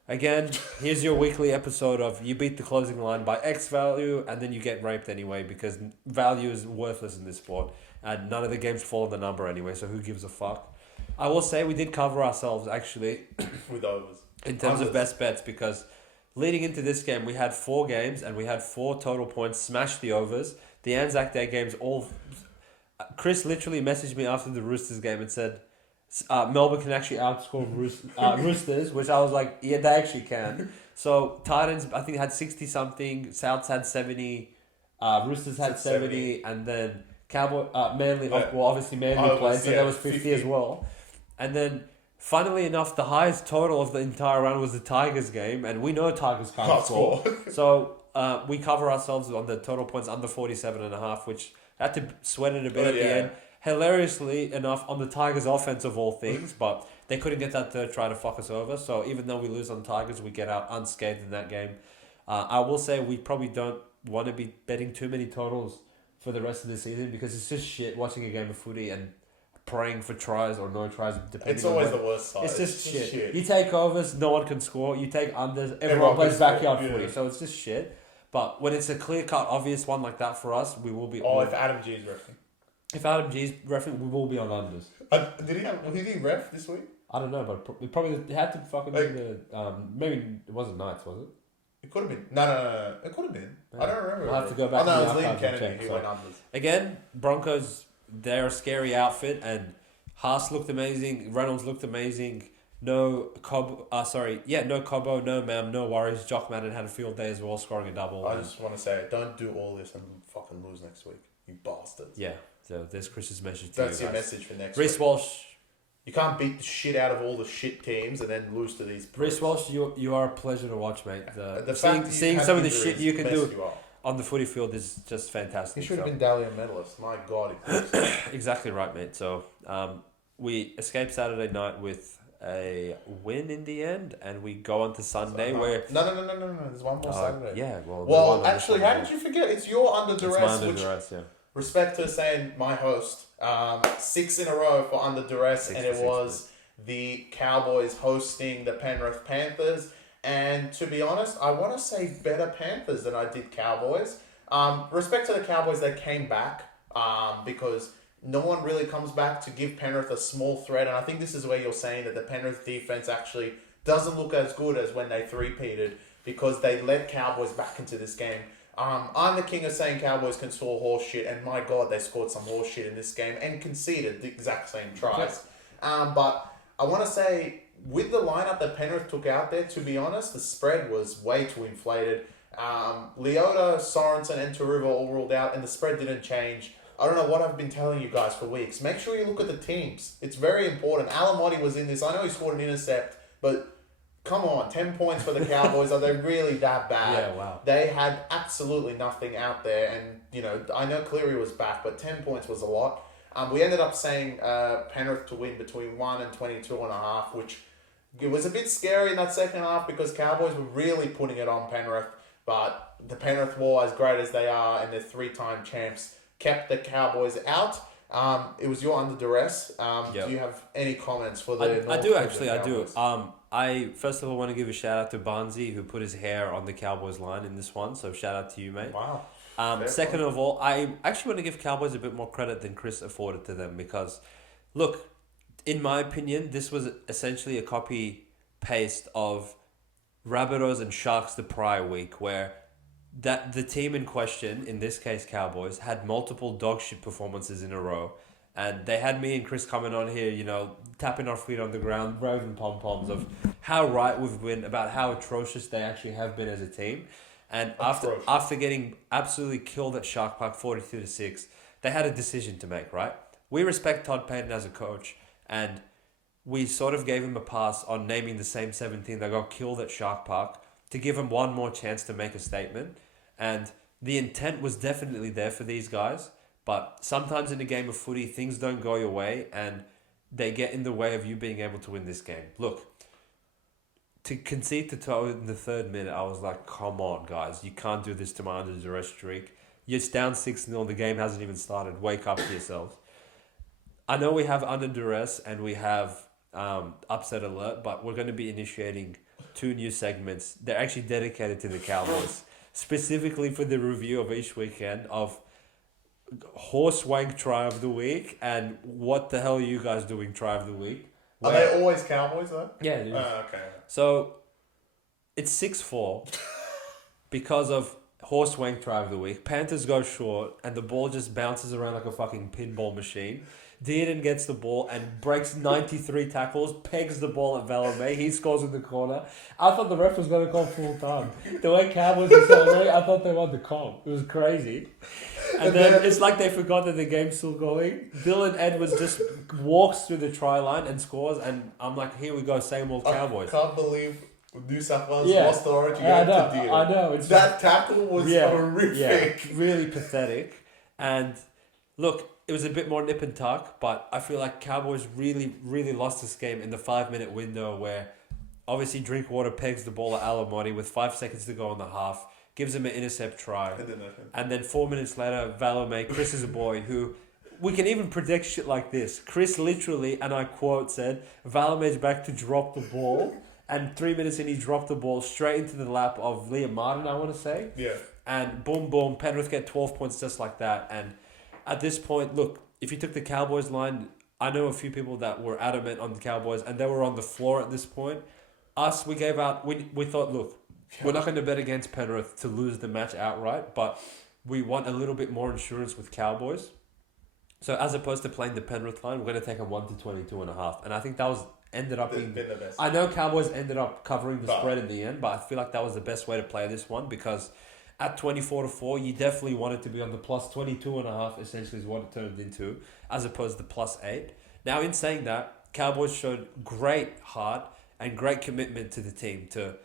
again, here's your weekly episode of you beat the closing line by X value and then you get raped anyway because value is worthless in this sport. And none of the games fall in the number anyway, so who gives a fuck? I will say we did cover ourselves, actually. With overs. In terms of best bets, because leading into this game, we had 4 games and we had 4 total points, smashed the overs. The Anzac Day games all... Chris literally messaged me after the Roosters game and said, Melbourne can actually outscore Roosters, which I was like, yeah, they actually can. So Titans, I think, had 60 something. Souths had 70. Roosters had 70, and then Manly. Well, obviously Manly played, so there was 50 as well. And then, funnily enough, the highest total of the entire round was the Tigers game, and we know Tigers can't score. So we cover ourselves on the total points under 47.5, which had to sweat it a bit at the end. Hilariously enough, on the Tigers' offense of all things, but they couldn't get that third try to fuck us over. So even though we lose on Tigers, we get out unscathed in that game. I will say we probably don't want to be betting too many totals for the rest of the season because it's just shit watching a game of footy and praying for tries or no tries. It's always the worst side. It's just shit. You take overs, no one can score. You take unders, everyone plays backyard footy. So it's just shit. But when it's a clear-cut, obvious one like that for us, we will be... if Adam G is refereeing. If Adam G's refereeing, we will be on unders. Did he ref this week? I don't know, but it probably had to fucking be the... maybe it wasn't Knights, was it? It could have been. No. It could have been. Yeah. I don't remember. We'll have to go back to the it was Liam Kennedy who went unders. Again, Broncos, they're a scary outfit, and Haas looked amazing, Reynolds looked amazing. No Cobbo, no Mam, no worries. Jock Madden had a field day as well, scoring a double. I just want to say, don't do all this and fucking lose next week, you bastards. Yeah, so there's Chris's message to That's you your guys. message for next Reece week. Walsh. You can't beat the shit out of all the shit teams and then lose to these. Reece Walsh, you are a pleasure to watch, mate. Seeing some of the shit you can do you on the footy field is just fantastic. He should have been Dalian medalist. My God. Exactly right, mate. So we escaped Saturday night with a win in the end, and we go on to Sunday where... No. There's one more Saturday. Yeah, well actually, how did you forget? It's your Under Duress. It's my Under Duress, yeah. Respect to Hussein, my host. 6 in a row for Under Duress, and it was the Cowboys hosting the Penrith Panthers. And to be honest, I want to say better Panthers than I did Cowboys. Respect to the Cowboys, they came back because no one really comes back to give Penrith a small threat. And I think this is where you're saying that the Penrith defense actually doesn't look as good as when they three-peated because they led Cowboys back into this game. I'm the king of saying Cowboys can score horse shit, and my God, they scored some horse shit in this game and conceded the exact same tries. But I want to say, with the lineup that Penrith took out there, to be honest, the spread was way too inflated. Leota, Sorensen, and Taruva all ruled out, and the spread didn't change. I don't know what I've been telling you guys for weeks. Make sure you look at the teams. It's very important. Alamotti was in this. I know he scored an intercept, but come on, 10 points for the Cowboys. Are they really that bad? Yeah, wow. They had absolutely nothing out there, and I know Cleary was back, but 10 points was a lot. We ended up saying Penrith to win between 1 and 22.5, which it was a bit scary in that second half because Cowboys were really putting it on Penrith, but the Penrith War, as great as they are, and they're 3-time champs, kept the Cowboys out. It was your Under Duress. Do you have any comments for the I do actually. I first of all want to give a shout out to Barnsey, who put his hair on the Cowboys line in this one, so shout out to you, mate. Wow. Second of all, I actually want to give Cowboys a bit more credit than Chris afforded to them because, look, in my opinion, this was essentially a copy-paste of Rabbitohs and Sharks the prior week, where that the team in question, in this case Cowboys, had multiple dog shit performances in a row. And they had me and Chris coming on here, tapping our feet on the ground, waving pom-poms of how right we've been about how atrocious they actually have been as a team. And after getting absolutely killed at Shark Park 42-6, they had a decision to make, right? We respect Todd Payton as a coach, and we sort of gave him a pass on naming the same 17 that got killed at Shark Park to give him one more chance to make a statement. And the intent was definitely there for these guys. But sometimes in a game of footy, things don't go your way and they get in the way of you being able to win this game. Look, to concede to Toe in the 3rd minute, I was like, come on, guys. You can't do this to my Under Duress streak. You're down 6-0. The game hasn't even started. Wake up to yourselves. I know we have Under Duress and we have Upset Alert, but we're going to be initiating 2 new segments. They're actually dedicated to the Cowboys, specifically for the review of each weekend of Horse Wank Try of the Week and What the Hell Are You Guys Doing Try of the Week. Are they always Cowboys though? Yeah, it is. Okay. So it's 6-4 because of Horse Wank Try of the Week. Panthers go short and the ball just bounces around like a fucking pinball machine. Dearden gets the ball and breaks 93 tackles, pegs the ball at Valame. He scores in the corner. I thought the ref was going to call full time. The way Cowboys were celebrating, I thought they won the comp. It was crazy. And then it's like they forgot that the game's still going. Dylan Edwards just walks through the try line and scores, and I'm like, here we go, same old Cowboys. I can't believe New South Wales lost the origin game to Dearden. I know. That tackle was horrific. Yeah, really pathetic. And look, it was a bit more nip and tuck, but I feel like Cowboys really, really lost this game in the 5-minute window where obviously Drinkwater pegs the ball at Alamotti with 5 seconds to go in the half, gives him an intercept try. And then 4 minutes later, Valome, Chris is a boy who... We can even predict shit like this. Chris literally, and I quote, said, Valame's back to drop the ball. And 3 minutes in, he dropped the ball straight into the lap of Liam Martin, I want to say. Yeah. And boom, boom, Penrith get 12 points just like that. And at this point, look, if you took the Cowboys line, I know a few people that were adamant on the Cowboys, and they were on the floor at this point. Us, we gave out, we thought, look, we're not going to bet against Penrith to lose the match outright, but we want a little bit more insurance with Cowboys. So as opposed to playing the Penrith line, we're going to take a 1 to 22.5. And I think that was ended up being the best. I know Cowboys ended up covering the spread in the end, but I feel like that was the best way to play this one because at 24-4, you definitely wanted to be on the plus 22.5, essentially is what it turned into, as opposed to plus 8. Now, in saying that, Cowboys showed great heart and great commitment to the team to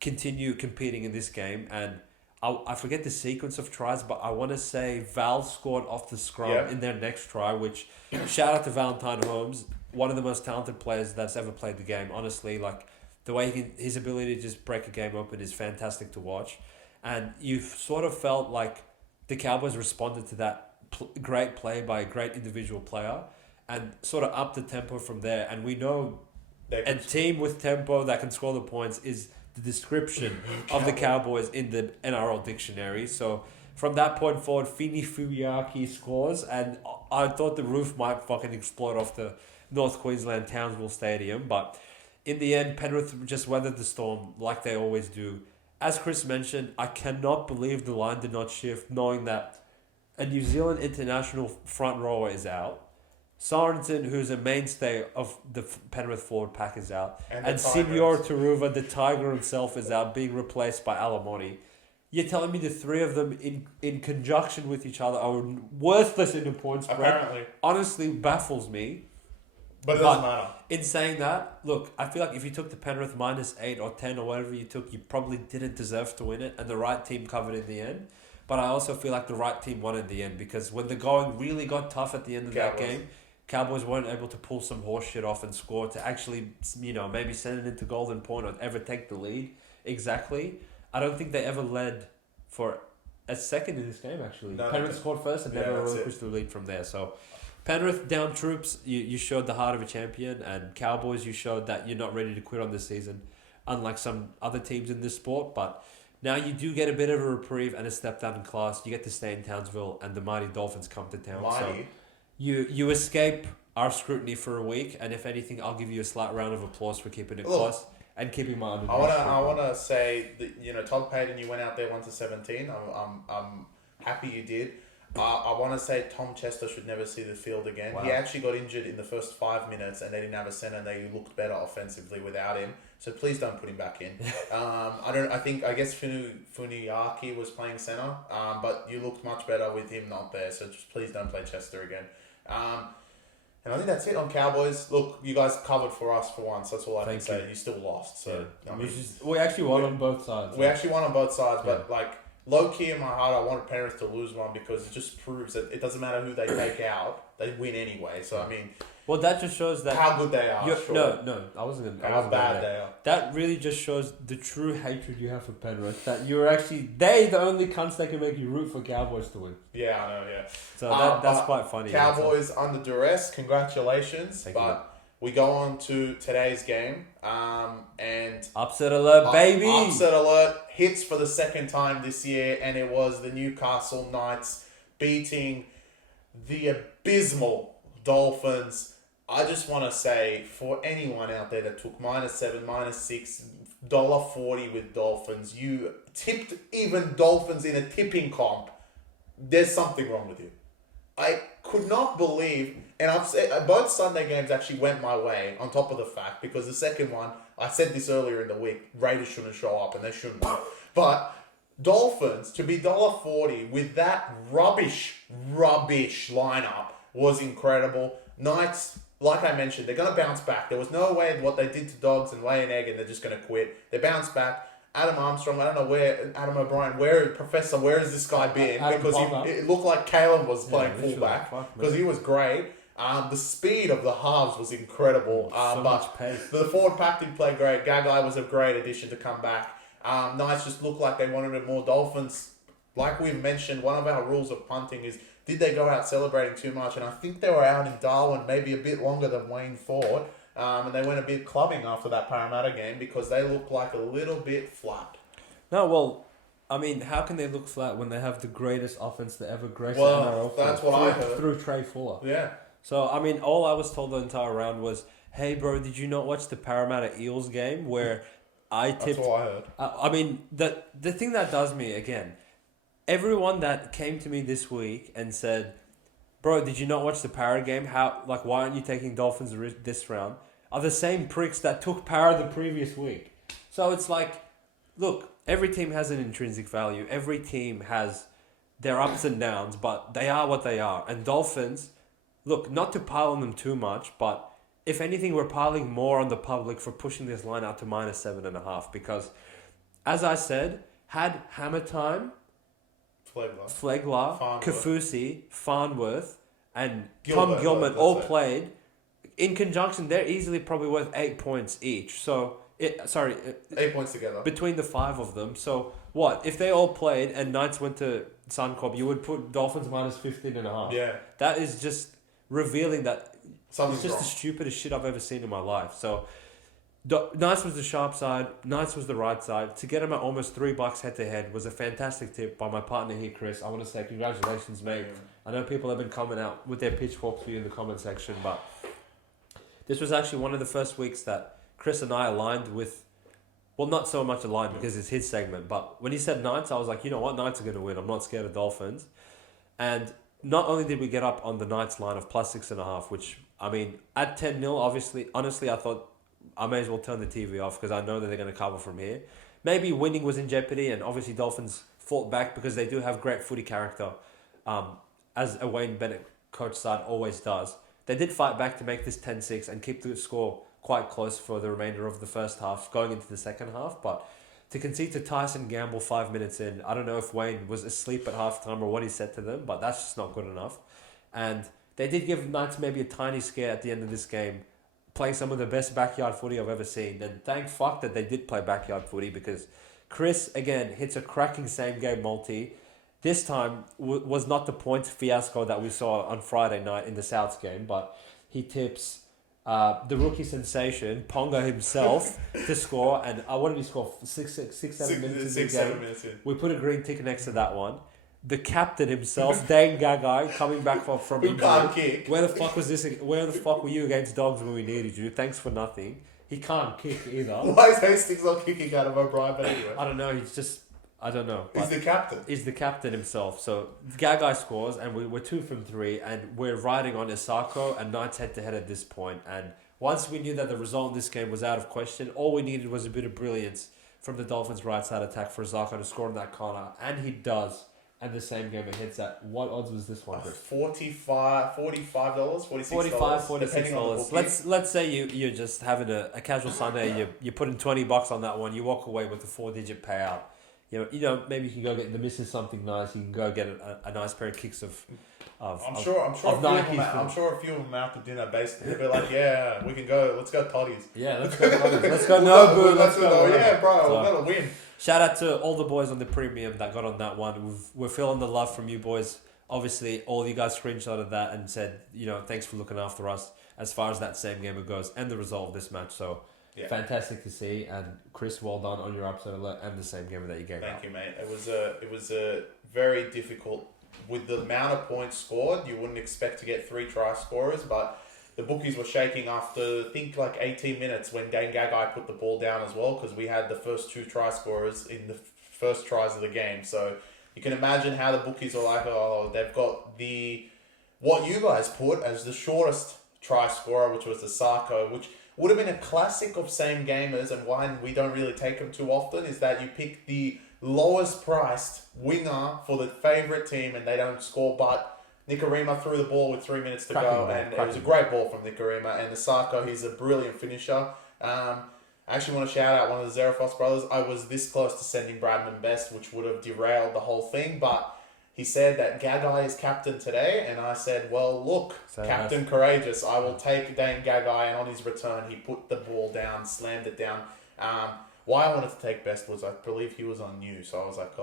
continue competing in this game. And I forget the sequence of tries, but I want to say Val scored off the scrum in their next try, which shout out to Valentine Holmes, one of the most talented players that's ever played the game. Honestly, like the way his ability to just break a game open is fantastic to watch. And you've sort of felt like the Cowboys responded to that great play by a great individual player and sort of upped the tempo from there. And we know a team with tempo that can score the points is the description of the Cowboys in the NRL dictionary. So from that point forward, Fini Fuyaki scores, and I thought the roof might fucking explode off the North Queensland Townsville Stadium. But in the end, Penrith just weathered the storm like they always do. As Chris mentioned, I cannot believe the line did not shift, knowing that a New Zealand international front rower is out. Sorensen, who's a mainstay of the Penrith forward pack, is out. And Signor Taruva, the Tiger himself, is out, being replaced by Alamotti. You're telling me the three of them in conjunction with each other are worthless in the point spread? Apparently. Honestly, baffles me. But it doesn't matter. In saying that, look, I feel like if you took the Penrith minus 8 or 10 or whatever you took, you probably didn't deserve to win it, and the right team covered in the end. But I also feel like the right team won in the end, because when the going really got tough at the end of that game, Cowboys weren't able to pull some horse shit off and score to actually, maybe send it into golden point or ever take the lead. Exactly. I don't think they ever led for a second in this game, actually. No, Penrith scored first and never relinquished the lead from there. So Penrith down troops, you showed the heart of a champion, and Cowboys, you showed that you're not ready to quit on this season, unlike some other teams in this sport. But now you do get a bit of a reprieve and a step down in class. You get to stay in Townsville, and the mighty Dolphins come to town. So you escape our scrutiny for a week, and if anything, I'll give you a slight round of applause for keeping it close and keeping my underdog. I wanna say that Todd Payton, you went out there 1-17. I'm happy you did. I want to say Tom Chester should never see the field again. Wow. He actually got injured in the first 5 minutes, and they didn't have a centre, and they looked better offensively without him. So please don't put him back in. I guess Funiaki was playing centre, but you looked much better with him not there. So just please don't play Chester again. And I think that's it on Cowboys. Look, you guys covered for us for once. That's all I can say. You still lost. So we actually won on both sides. We actually won on both sides, but low key in my heart, I wanted Penrith to lose one because it just proves that it doesn't matter who they take out, they win anyway. So that just shows that how good they are. No, I wasn't gonna. How bad they are. That really just shows the true hatred you have for Penrith. That you're actually the only cunts that can make you root for Cowboys to win. Yeah, I know. Yeah. So that's quite funny. Cowboys under duress. Congratulations. Thank you. We go on to today's game, and upset alert, baby! Upset alert hits for the second time this year, and it was the Newcastle Knights beating the abysmal Dolphins. I just want to say, for anyone out there that took -7, -6, $1.40 with Dolphins, you tipped even Dolphins in a tipping comp, there's something wrong with you. I could not believe, and I've said both Sunday games actually went my way. On top of the fact, because the second one, I said this earlier in the week, Raiders shouldn't show up, and they shouldn't. But Dolphins to be $1.40 with that rubbish lineup was incredible. Knights, like I mentioned, they're going to bounce back. There was no way what they did to Dogs and lay an egg and they're just going to quit. They bounced back. Adam Armstrong, I don't know where, Adam O'Brien, where has this guy been? Because it looked like Caleb was playing fullback because he was great. The speed of the halves was incredible. Much pace. The forward pack did play great. Gagai was a great addition to come back. Knights just looked like they wanted it more. Dolphins, like we've mentioned, one of our rules of punting is, did they go out celebrating too much? And I think they were out in Darwin maybe a bit longer than Wayne thought. And they went a bit clubbing after that Parramatta game because they looked like a little bit flat. No, well, I mean, how can they look flat when they have the greatest offense that ever graced the NRL? That's what I heard. Through Trey Fuller. Yeah. So, I mean, all I was told the entire round was, hey, bro, did you not watch the Parramatta Eels game where I tipped... That's what I heard. I mean, the thing that does me, again, everyone that came to me this week and said, bro, did you not watch the Parra game? Why aren't you taking Dolphins this round? Are the same pricks that took Parra the previous week. So it's like, look, every team has an intrinsic value. Every team has their ups and downs, but they are what they are. And Dolphins, look, not to pile on them too much, but if anything, we're piling more on the public for pushing this line out to -7.5 because, as I said, had Hammer Time, Flegler, Kafusi, Farnworth, and Tom Gilman all played, in conjunction, they're easily probably worth 8 points each. So, 8 points together. Between the 5 of them. So, what? If they all played and Knights went to Suncorp, you would put Dolphins -15.5. Yeah. That is just revealing that Something's it's just wrong. the stupidest shit I've ever seen in my life. So, Knights was the sharp side, Knights was the right side. To get him at almost $3 head to head was a fantastic tip by my partner here, Chris. I want to say congratulations, mate. Yeah. I know people have been coming out with their pitchforks for you in the comment section, but this was actually one of the first weeks that Chris and I aligned with. Well, not so much aligned because it's his segment, but when he said Knights, I was like, you know what, Knights are going to win. I'm not scared of Dolphins. And not only did we get up on the Knights line of +6.5, which, I mean, at 10-0, honestly, I thought I may as well turn the TV off because I know that they're going to cover from here. Maybe winning was in jeopardy, and obviously Dolphins fought back because they do have great footy character, as a Wayne Bennett coach side always does. They did fight back to make this 10-6 and keep the score quite close for the remainder of the first half, going into the second half. But to concede to Tyson Gamble 5 minutes in, I don't know if Wayne was asleep at halftime or what he said to them, but that's just not good enough. And they did give Knights maybe a tiny scare at the end of this game, playing some of the best backyard footy I've ever seen. And thank fuck that they did play backyard footy because Chris, again, hits a cracking same-game multi. This time was not the points fiasco that we saw on Friday night in the Souths game, but he tips the rookie sensation, Ponga himself, to score. And what did he score? 7 minutes in the game. We put a green tick next to that one. The captain himself, Dane Gagai, coming back from Who can't kick. Where the fuck was this? Where the fuck were you against Dogs when we needed you? Thanks for nothing. He can't kick either. Why is Hastings not kicking out of O'Brien anyway? I don't know. He's just... I don't know. He's the captain. He's the captain himself. So Gagai scores, and we're 2 from 3, and we're riding on Isako and Knights head to head at this point. And once we knew that the result in this game was out of question, all we needed was a bit of brilliance from the Dolphins' right side attack for Isako to score in that corner, and he does. And the same game it hits at, what odds was this one? $45, $46. $46. Let's say you're just having a casual Sunday. You put in $20 on that one. You walk away with a 4-digit payout. You know, maybe you can go get the missus something nice. You can go get a nice pair of kicks of I'm sure a few of them out to dinner basically. They'll be like, yeah, we can go. Let's go Toddies. Yeah, let's go Toddies. Let's go Nobu. Let's go. Yeah, bro, we're gonna win. Shout out to all the boys on the premium that got on that one. We're feeling the love from you boys. Obviously, all you guys screenshotted that and said, you know, thanks for looking after us as far as that same game goes and the result of this match. So. Yeah. Fantastic to see, and Chris, well done on your upset alert and the same game that you gave out. Thank you, mate. It was a very difficult with the amount of points scored. You wouldn't expect to get 3 try scorers, but the bookies were shaking after I think like 18 minutes when Dane Gagai put the ball down as well because we had the first 2 try scorers in the first tries of the game. So you can imagine how the bookies are like, oh, they've got the what you guys put as the shortest try scorer, which was the Sarko, which would have been a classic of same gamers, and why we don't really take them too often is that you pick the lowest priced winger for the favourite team and they don't score, but Nikorima threw the ball with 3 minutes to go, and it was a great ball from Nikorima, and the Sarko, he's a brilliant finisher. I actually want to shout out one of the Zerafos brothers. I was this close to sending Bradman best, which would have derailed the whole thing, but he said that Gagai is captain today, and I said, well, look, Captain Courageous, I will take Dane Gagai, and on his return, he put the ball down, slammed it down. Why I wanted to take best was I believe he was on new, so I was like,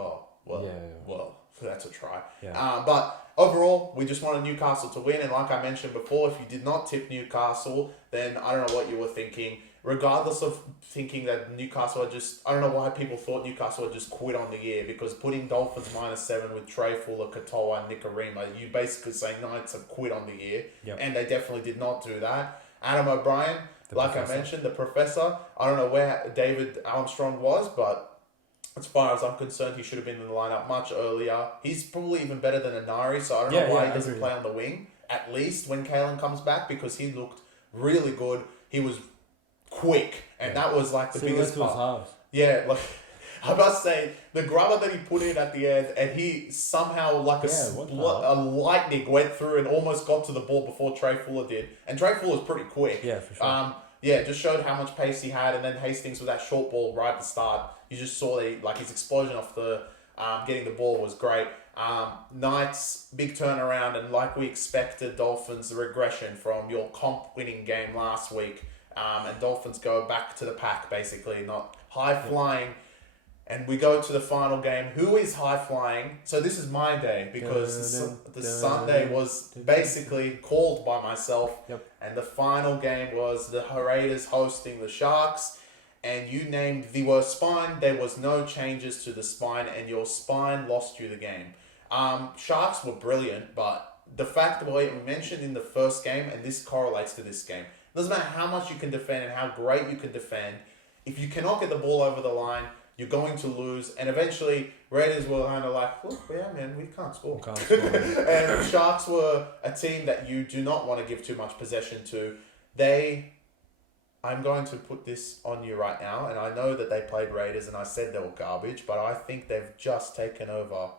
well, that's a try. Yeah. But overall, we just wanted Newcastle to win, and like I mentioned before, if you did not tip Newcastle, then I don't know what you were thinking. Regardless of thinking that Newcastle had I don't know why people thought Newcastle had just quit on the year, because putting Dolphins -7 with Trey Fuller, Katoa, and Nikorima, you basically saying Knights have quit on the year, and they definitely did not do that. Adam O'Brien, I mentioned, the professor, I don't know where David Armstrong was, but as far as I'm concerned, he should have been in the lineup much earlier. He's probably even better than Anari, so I don't know why he doesn't play on the wing, at least when Kalen comes back, because he looked really good. He was quick, and that was like the biggest part. Yeah, like I must say, the grubber that he put in at the end, and he somehow a lightning went through and almost got to the ball before Trey Fuller did, and Trey Fuller's pretty quick. Yeah, for sure. Just showed how much pace he had, and then Hastings with that short ball right at the start, you just saw that his explosion off the getting the ball was great. Knights, big turnaround, and like we expected, Dolphins, the regression from your comp winning game last week. And Dolphins go back to the pack, basically, not high-flying. And we go to the final game. Who is high-flying? So this is my day, because the Sunday was basically called by myself. And the final game was the Raiders hosting the Sharks. And you named the worst spine. There was no changes to the spine, and your spine lost you the game. Sharks were brilliant, but the fact that we mentioned in the first game, and this correlates to this game, doesn't matter how much you can defend and how great you can defend. If you cannot get the ball over the line, you're going to lose. And eventually, Raiders were kind of like, look, yeah, man, we can't score. And Sharks were a team that you do not want to give too much possession to. I'm going to put this on you right now, and I know that they played Raiders, and I said they were garbage, but I think they've just taken over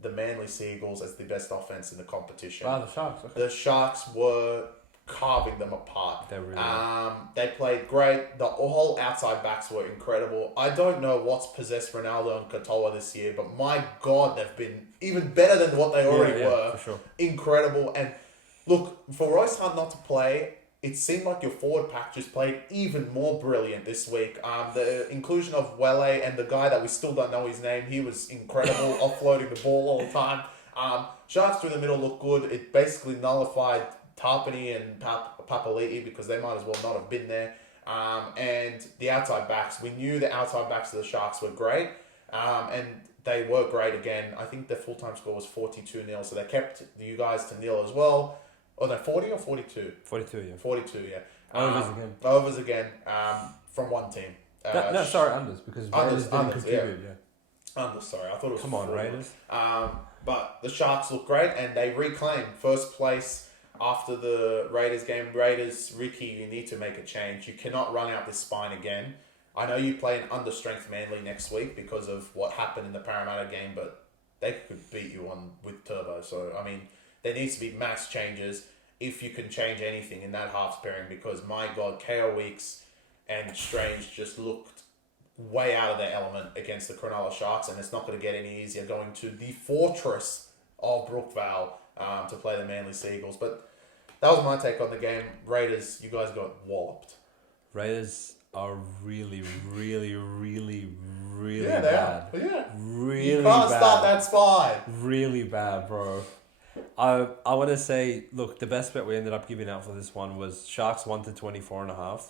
the Manly Seagulls as the best offense in the competition. Wow, the Sharks. Okay. The Sharks were carving them apart. They played great. The whole outside backs were incredible. I don't know what's possessed Ronaldo and Katoa this year, but my God, they've been even better than what they already were. For sure. Incredible. And look, for Royce Hunt not to play, it seemed like your forward pack just played even more brilliant this week. The inclusion of Wele and the guy that we still don't know his name, he was incredible, offloading the ball all the time. Sharks through the middle looked good. It basically nullified Tarpany and Papali'i, because they might as well not have been there. And the outside backs, we knew the outside backs of the Sharks were great, and they were great again. I think the full-time score was 42-0, so they kept you guys to nil as well. Oh, no, 40 or 42? 42, yeah. 42, yeah. Overs again. Overs again, from one team. Unders, because Raiders didn't contribute, Unders, sorry. I thought it was Come on, Raiders. But the Sharks look great, and they reclaim first place after the Raiders game. Raiders, Ricky, you need to make a change. You cannot run out this spine again. I know you play an understrength Manly next week because of what happened in the Parramatta game, but they could beat you on with Turbo. So, I mean, there needs to be mass changes if you can change anything in that halves pairing, because, my God, KO Weeks and Strange just looked way out of their element against the Cronulla Sharks, and it's not going to get any easier going to the fortress of Brookvale to play the Manly Seagulls. But that was my take on the game. Raiders, you guys got walloped. Raiders are really, really, really, really bad. They are. Yeah. Really you can't bad. Start that spine. Really bad, bro. I want to say, look, the best bet we ended up giving out for this one was Sharks 1 to 24.5.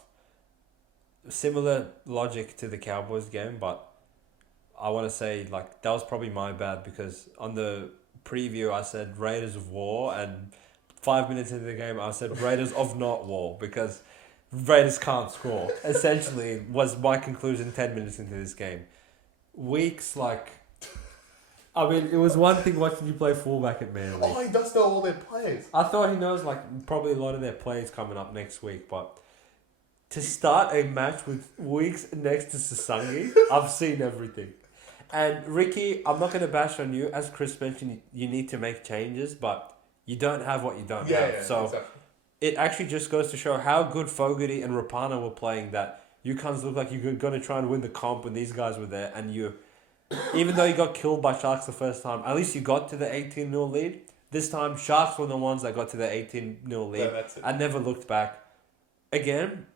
Similar logic to the Cowboys game, but I want to say, like, that was probably my bad, because on the preview I said Raiders of War, and 5 minutes into the game I said Raiders of not war, because Raiders can't score. Essentially was my conclusion 10 minutes into this game. Weeks, like, I mean, it was one thing watching you play fullback at Manly. Oh, he does know all their players. I thought he knows probably a lot of their plays coming up next week, but to start a match with Weeks next to Sasangi, I've seen everything. And Ricky, I'm not going to bash on you. As Chris mentioned, you need to make changes, but you don't have what you don't have. Yeah, so exactly. It actually just goes to show how good Fogarty and Rapana were playing that you cunts look like you're going to try and win the comp when these guys were there. And you, even though you got killed by Sharks the first time, at least you got to the 18-0 lead. This time, Sharks were the ones that got to the 18-0 lead. Yeah, that's it. I never looked back. Again,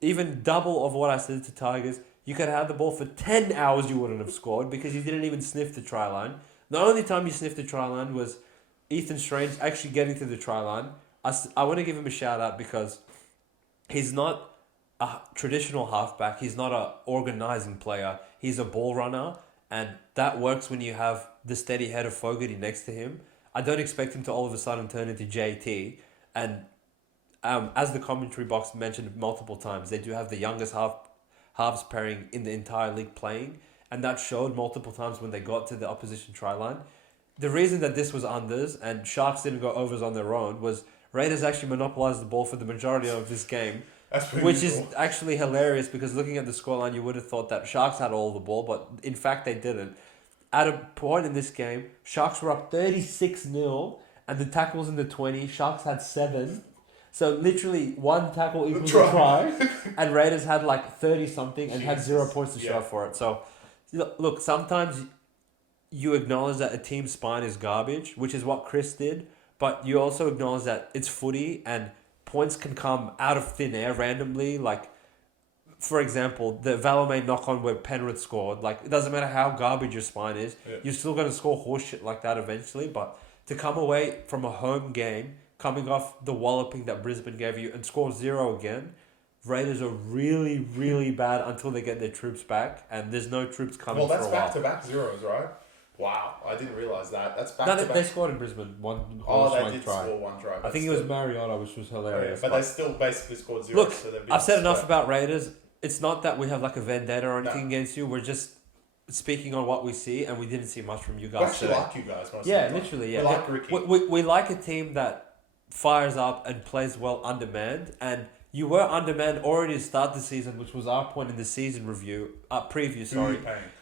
even double of what I said to Tigers, you could have had the ball for 10 hours, you wouldn't have scored because you didn't even sniff the try line. The only time you sniffed the try line was Ethan Strange actually getting to the try line. I want to give him a shout out because he's not a traditional halfback. He's not an organising player. He's a ball runner, and that works when you have the steady head of Fogarty next to him. I don't expect him to all of a sudden turn into JT. And as the commentary box mentioned multiple times, they do have the youngest halves pairing in the entire league playing, and that showed multiple times when they got to the opposition try line. The reason that this was unders and Sharks didn't go overs on their own was Raiders actually monopolised the ball for the majority of this game, which is actually hilarious because looking at the scoreline, you would have thought that Sharks had all the ball, but in fact they didn't. At a point in this game, Sharks were up 36-0 and the tackles in the 20, Sharks had 7. So literally one tackle equals a try, and Raiders had 30-something and had 0 points to show for it. So look, sometimes you acknowledge that a team's spine is garbage, which is what Chris did, but you also acknowledge that it's footy and points can come out of thin air randomly. For example, the Valome knock-on where Penrith scored, it doesn't matter how garbage your spine is, you're still going to score horseshit like that eventually, but to come away from a home game, coming off the walloping that Brisbane gave you and score 0 again, Raiders are really, really bad until they get their troops back, and there's no troops coming for a while. Well, that's back-to-back zeros, right? Wow, I didn't realise that. That's back No, to back. they scored in Brisbane. They did score one try. I think it was Mariota, which was hilarious. But they still basically scored 0. Look, I've said enough about Raiders. It's not that we have a vendetta or anything against you. We're just speaking on what we see, and we didn't see much from you guys. We actually like you guys. Literally, yeah. We like Ricky. We like a team that fires up and plays well under man, and you were under man already to start the season, which was our point in the season preview,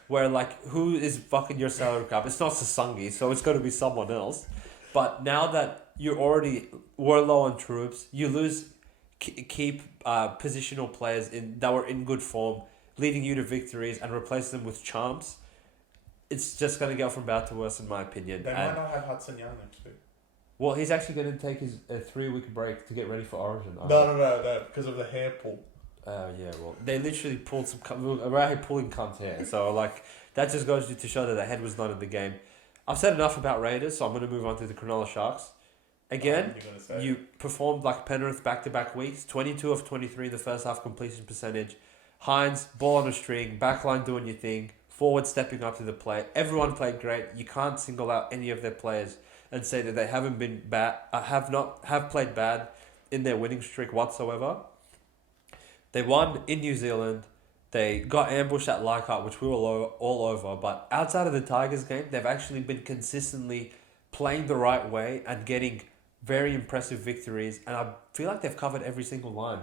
where who is fucking your salary cap? It's not Sasangi, so it's got to be someone else. But now that you already were low on troops, you lose keep positional players that were in good form, leading you to victories, and replace them with chumps. It's just going to go from bad to worse, in my opinion. They might not have Hussein next week. Well, he's actually going to take his 3-week break to get ready for Origin. No, because of the hair pull. Yeah, well, they literally pulled we're out here pulling cunt hair. So, that just goes to show that the head was not in the game. I've said enough about Raiders, so I'm going to move on to the Cronulla Sharks. Again, you performed like Penrith back-to-back weeks. 22 of 23 in the first half completion percentage. Hines, ball on a string, backline doing your thing, forward stepping up to the plate. Everyone played great. You can't single out any of their players and say that they haven't been bad, have played bad in their winning streak whatsoever. They won in New Zealand. They got ambushed at Leichhardt, which we were all over. But outside of the Tigers game, they've actually been consistently playing the right way and getting very impressive victories. And I feel like they've covered every single line.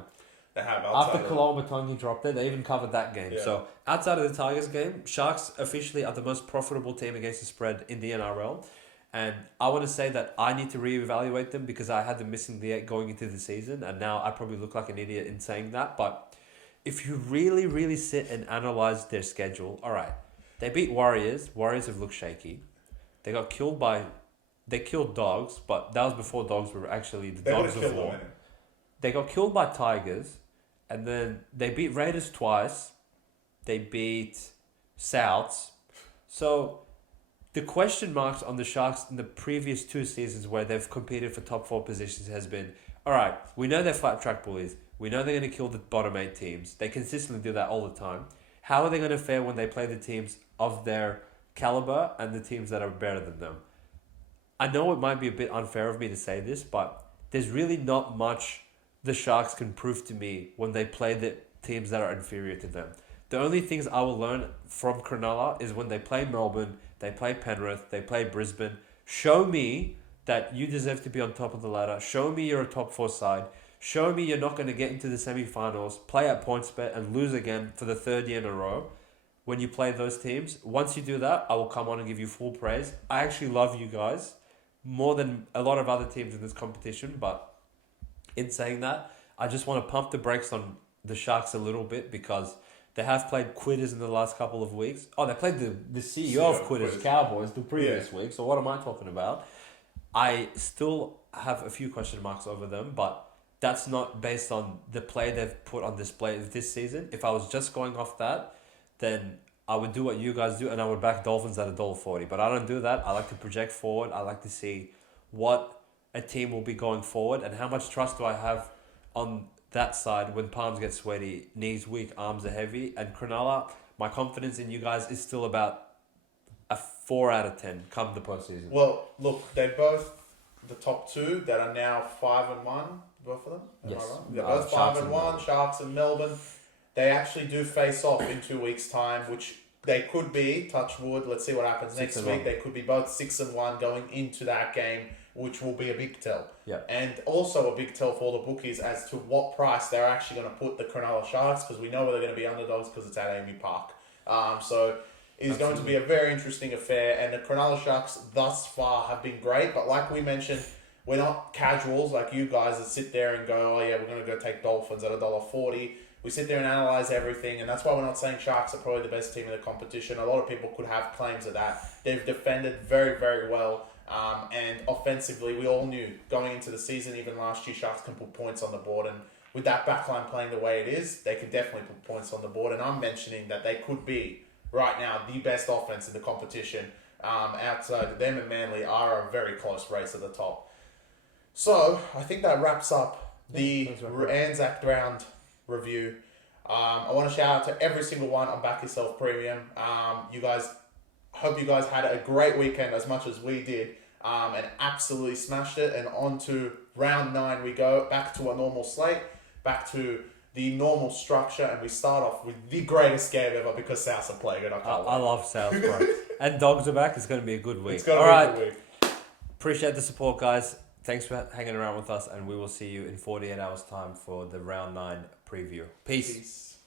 They have. After Kalama-Matangi dropped it, they even covered that game. Yeah. So outside of the Tigers game, Sharks officially are the most profitable team against the spread in the NRL. And I want to say that I need to reevaluate them because I had them missing the 8 going into the season. And now I probably look like an idiot in saying that. But if you really, really sit and analyze their schedule, all right, they beat Warriors. Warriors have looked shaky. They got killed they killed Dogs, but that was before Dogs were actually the Dogs of War. They got killed by Tigers, and then they beat Raiders twice. They beat Souths. So the question marks on the Sharks in the previous 2 seasons where they've competed for top 4 positions has been, all right, we know they're flat track bullies. We know they're going to kill the bottom 8 teams. They consistently do that all the time. How are they going to fare when they play the teams of their caliber and the teams that are better than them? I know it might be a bit unfair of me to say this, but there's really not much the Sharks can prove to me when they play the teams that are inferior to them. The only things I will learn from Cronulla is when they play Melbourne, they play Penrith, they play Brisbane. Show me that you deserve to be on top of the ladder. Show me you're a top 4 side. Show me you're not going to get into the semi-finals, play at PointsBet and lose again for the 3rd year in a row. When you play those teams, once you do that, I will come on and give you full praise. I actually love you guys more than a lot of other teams in this competition, but in saying that, I just want to pump the brakes on the Sharks a little bit because they have played quitters in the last couple of weeks. Oh, they played the CEO of quitters, Cowboys, the previous week. So what am I talking about? I still have a few question marks over them, but that's not based on the play they've put on display this season. If I was just going off that, then I would do what you guys do and I would back Dolphins at $1.40. But I don't do that. I like to project forward. I like to see what a team will be going forward and how much trust do I have on that side when palms get sweaty, knees weak, arms are heavy. And Cronulla, my confidence in you guys is still about a 4 out of 10 come the postseason. Well, look, they're both the top 2 that are now 5-1. Both of them? Yes. I right? They're both 5-1, Sharks and Melbourne. They actually do face off in 2 weeks' time, which they could be, touch wood, let's see what happens next week. They could be both 6-1 going into that game, which will be a big tell. Yeah. And also a big tell for the bookies as to what price they're actually going to put the Cronulla Sharks, because we know they're going to be underdogs because it's at Amy Park. So it's going to be a very interesting affair, and the Cronulla Sharks thus far have been great, but like we mentioned, we're not casuals like you guys that sit there and go, oh yeah, we're going to go take Dolphins at $1.40. We sit there and analyse everything, and that's why we're not saying Sharks are probably the best team in the competition. A lot of people could have claims of that. They've defended very, very well, and offensively, we all knew going into the season, even last year, Sharks can put points on the board, and with that backline playing the way it is, they can definitely put points on the board, and I'm mentioning that they could be, right now, the best offense in the competition. Outside them and Manly are a very close race at the top. So, I think that wraps up the Anzac Round review. I want to shout out to every single one on BackYourself Premium. You guys, hope you guys had a great weekend as much as we did, and absolutely smashed it. And on to round 9 we go, back to a normal slate, back to the normal structure, and we start off with the greatest game ever because Souths are playing it. I love Souths, bro. And dogs are back. It's going to be a good week. It's going to be a good week. Appreciate the support, guys. Thanks for hanging around with us, and we will see you in 48 hours' time for the round 9 preview. Peace.